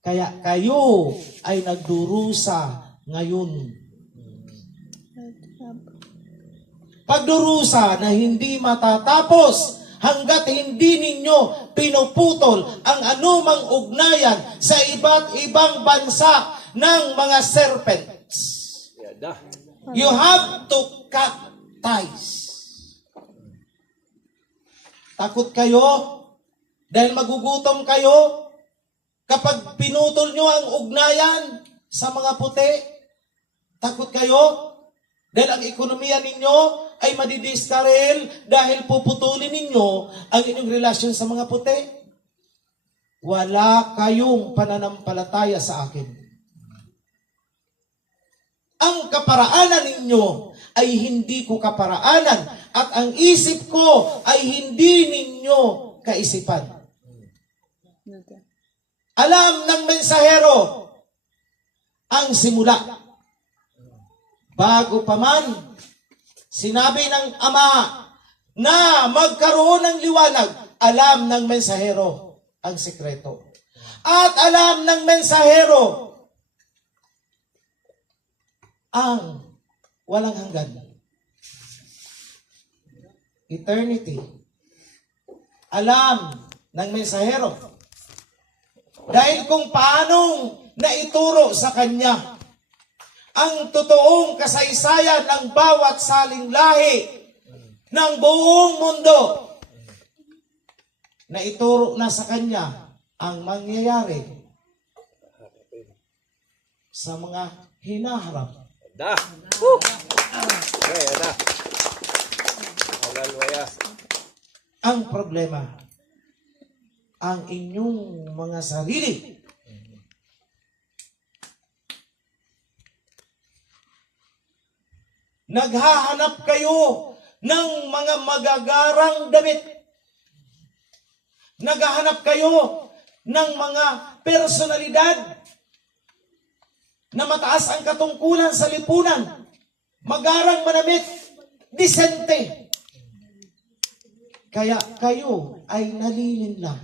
Kaya kayo ay nagdurusa ngayon. Pagdurusa na hindi matatapos hanggat hindi ninyo pinuputol ang anumang ugnayan sa iba't ibang bansa ng mga serpents. You have to cut ties. Takot kayo dahil magugutom kayo kapag pinutol nyo ang ugnayan sa mga puti. Takot kayo dahil ang ekonomiya ninyo ay madidiskarel dahil puputulin ninyo ang inyong relasyon sa mga puti. Wala kayong pananampalataya sa akin. Ang kaparaanan ninyo ay hindi ko kaparaanan at ang isip ko ay hindi ninyo kaisipan. Yada. Alam ng mensahero ang simula. Bago pa man sinabi ng Ama na magkaroon ng liwanag, alam ng mensahero ang sikreto. At alam ng mensahero ang walang hanggan. Eternity. Alam ng mensahero. Dahil kung paanong naituro sa kanya ang totoong kasaysayan ng bawat saling lahi ng buong mundo, naituro na sa kanya ang mangyayari sa mga hinaharap. Da. Okay, ada. Hallelujah. Ang problema, ang inyong mga sarili. Naghahanap kayo ng mga magagarang damit. Naghahanap kayo ng mga personalidad na mataas ang katungkulan sa lipunan. Magarang manamit, disente. Kaya kayo ay nalilinlang.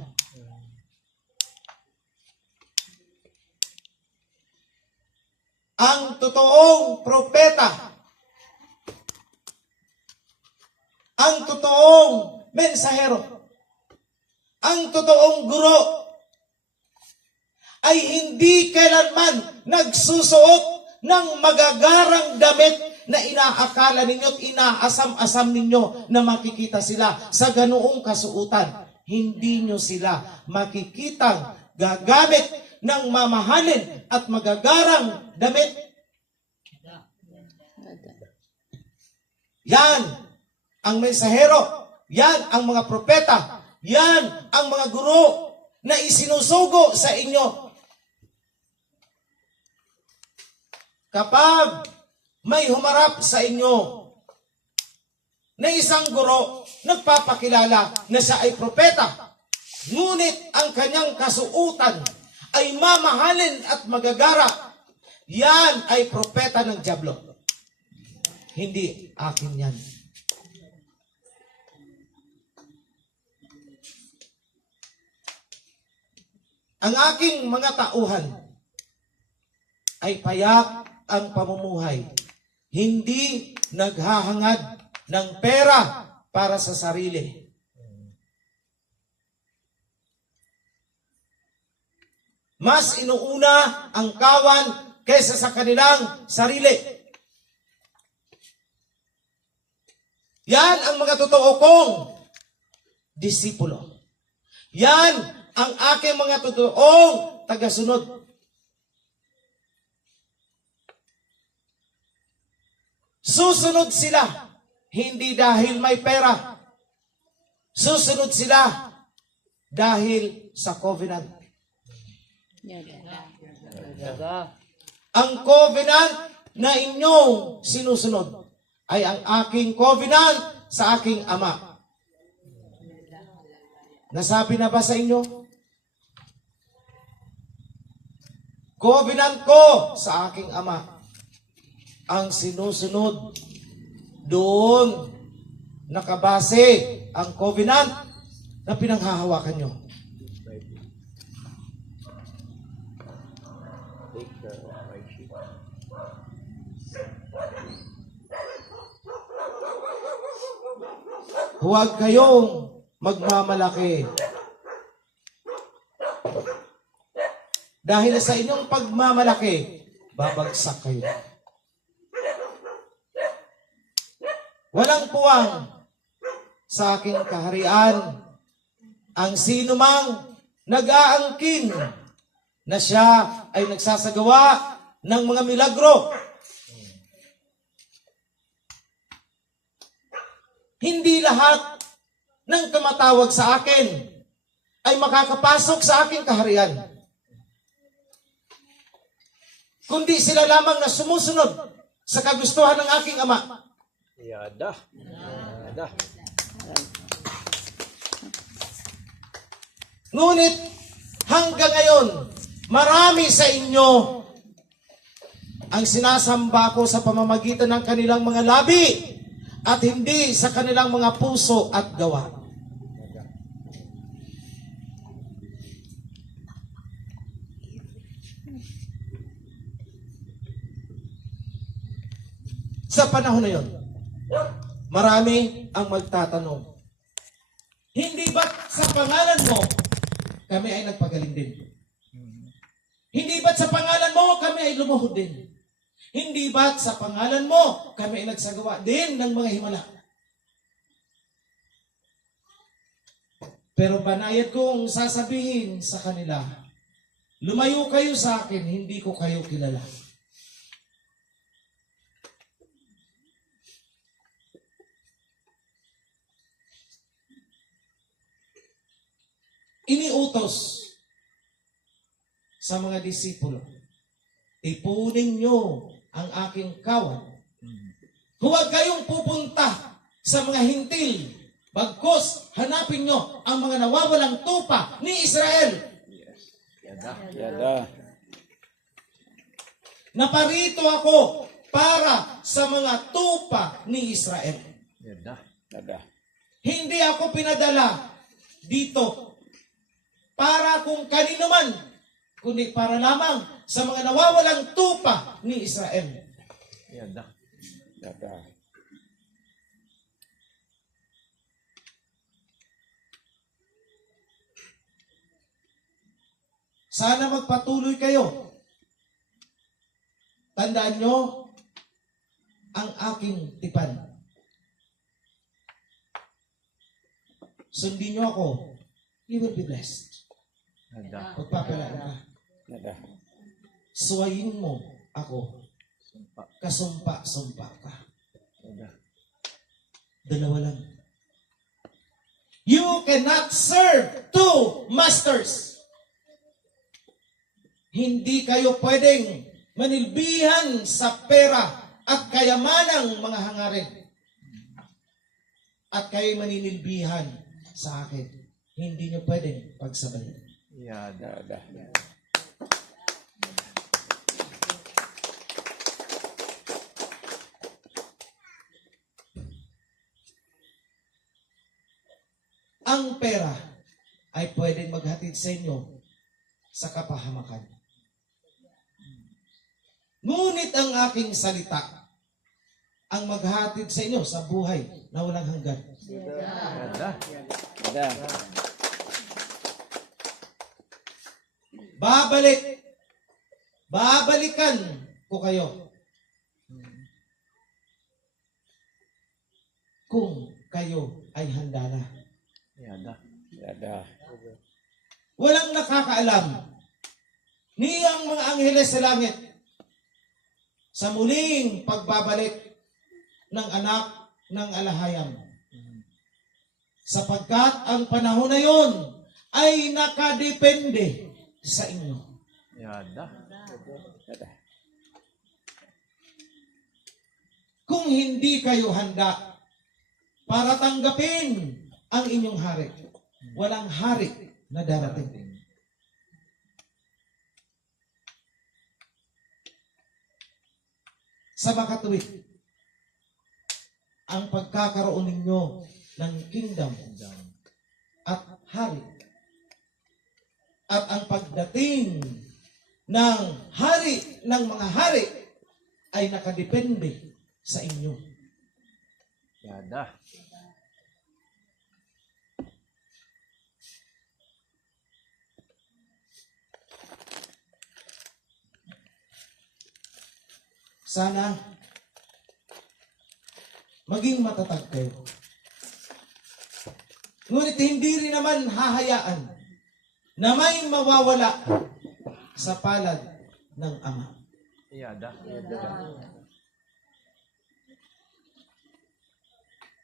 Ang totoong propeta, ang totoong mensahero, ang totoong guro, ay hindi kailanman nagsusuot ng magagarang damit na inaakala ninyo at inaasam-asam ninyo na makikita sila sa ganoong kasuutan. Hindi nyo sila makikitang gagamit ng mamahalin at magagarang damit. Yan ang mensahero, yan ang mga propeta, yan ang mga guro na isinusugo sa inyo. Kapag may humarap sa inyo na isang guro, nagpapakilala na siya ay propeta, ngunit ang kanyang kasuutan ay mamahalin at magagara, yan ay propeta ng dyablo. Hindi akin yan. Ang aking mga tauhan ay payak ang pamumuhay. Hindi naghahangad ng pera para sa sarili. Mas inuuna ang kawan kaysa sa kanilang sarili. Yan ang mga totoo kong disipulo. Yan ang aking mga totoong tagasunod. Susunod sila, hindi dahil may pera. Susunod sila dahil sa covenant. Ang covenant na inyong sinusunod ay ang aking covenant sa aking Ama. Nasabi na ba sa inyo? Covenant ko sa aking Ama. Ang sinusunod, doon nakabase ang covenant na pinanghahawakan nyo. Take care of my sheep. Huwag kayong magmamalaki. Dahil sa inyong pagmamalaki, babagsak kayo. Walang puwang sa aking kaharian ang sinumang nag-aangkin na siya ay nagsasagawa ng mga milagro. Hindi lahat ng tumatawag sa akin ay makakapasok sa aking kaharian. Kundi sila lamang na sumusunod sa kagustuhan ng aking Ama. Yada. Yada. Ngunit, hanggang ngayon, marami sa inyo ang sinasamba ko sa pamamagitan ng kanilang mga labi at hindi sa kanilang mga puso at gawa. Sa panahon na yon, marami ang magtatanong, hindi ba't sa pangalan mo kami ay nagpagaling din? Hindi ba't sa pangalan mo kami ay lumuhod din? Hindi ba't sa pangalan mo kami ay nagsagawa din ng mga himala? Pero banayad kong sasabihin sa kanila, lumayo kayo sa akin, hindi ko kayo kilala. Iniutos sa mga disipulo, ipunin nyo ang aking kawan. Huwag kayong pupunta sa mga hintil, bagkos hanapin nyo ang mga nawawalang tupa ni Israel. Yada. Naparito ako para sa mga tupa ni Israel. Yada. Hindi ako pinadala dito para kung kanino man, kundi para lamang sa mga nawawalang tupa ni Israel. Yada. Sana magpatuloy kayo. Tandaan nyo ang aking tipan. Sundin nyo ako, you will be blessed. Yada. Pagpapalaan ka. Suwayin mo ako. Kasumpa-sumpa ka. Dalawa lang. You cannot serve two masters. Hindi kayo pwedeng manilbihan sa pera at kayamanang mga hangarin. At kayo maninilbihan sa akin. Hindi nyo pwedeng pagsabayin. Yada. Ang pera ay pwedeng maghatid sa inyo sa kapahamakan. Ngunit ang aking salita ang maghatid sa inyo sa buhay na walang hanggan. Yada. Babalikan ko kayo kung kayo ay handa na. Yada. Walang nakakaalam ni ang mga angheles sa langit sa muling pagbabalik ng anak ng alahayam. Sapagkat ang panahon na yon ay nakadepende sa inyo. Yada. Kung hindi kayo handa para tanggapin ang inyong hari, walang hari na darating. Sa makatuwid, ang pagkakaroon ninyo ng kingdom at hari at ang pagdating ng hari ng mga hari ay nakadepende sa inyo. Yada. Sana maging matatag kayo. Ngunit hindi rin naman hahayaan na may mawawala sa palad ng Ama. Yada.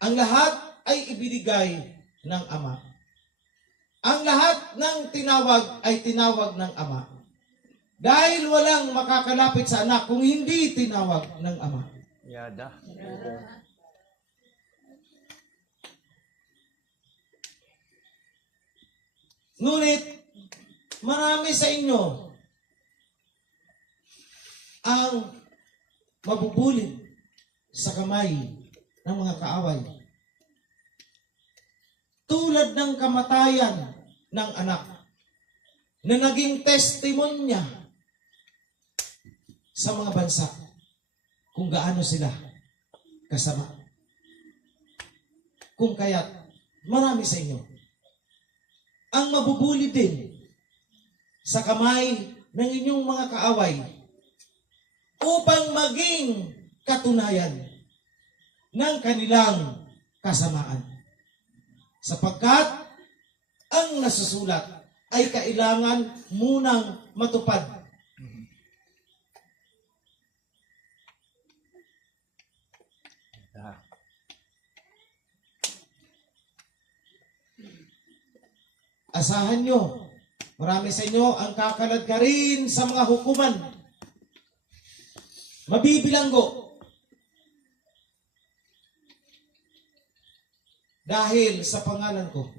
Ang lahat ay ibinigay ng Ama. Ang lahat ng tinawag ay tinawag ng Ama. Dahil walang makakalapit sa anak kung hindi tinawag ng Ama. Yada. Ngunit, marami sa inyo ang mabubulid sa kamay ng mga kaaway. Tulad ng kamatayan ng anak na naging testimonya sa mga bansa kung gaano sila kasama. Kung kaya't marami sa inyo ang mabubuli din sa kamay ng inyong mga kaaway upang maging katunayan ng kanilang kasamaan. Sapagkat ang nasusulat ay kailangan munang matupad. Asahan nyo, marami sa inyo ang kakalad ka rin sa mga hukuman. Mabibilanggo. Dahil sa pangalan ko.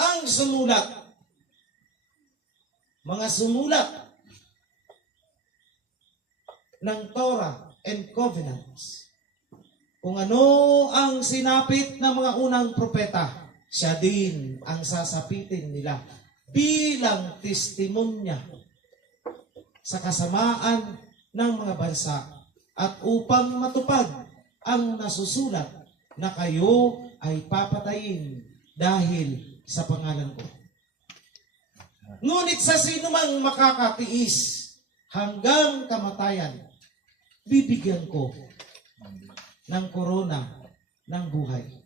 Ang sumulat, mga sumulat ng Torah and Covenants, kung ano ang sinapit ng mga unang propeta, siya din ang sasapitin nila bilang testimonya sa kasamaan ng mga bansa at upang matupad ang nasusulat na kayo ay papatayin dahil sa pangalan ko. Ngunit sa sino mang makakatiis hanggang kamatayan, bibigyan ko ng korona ng buhay.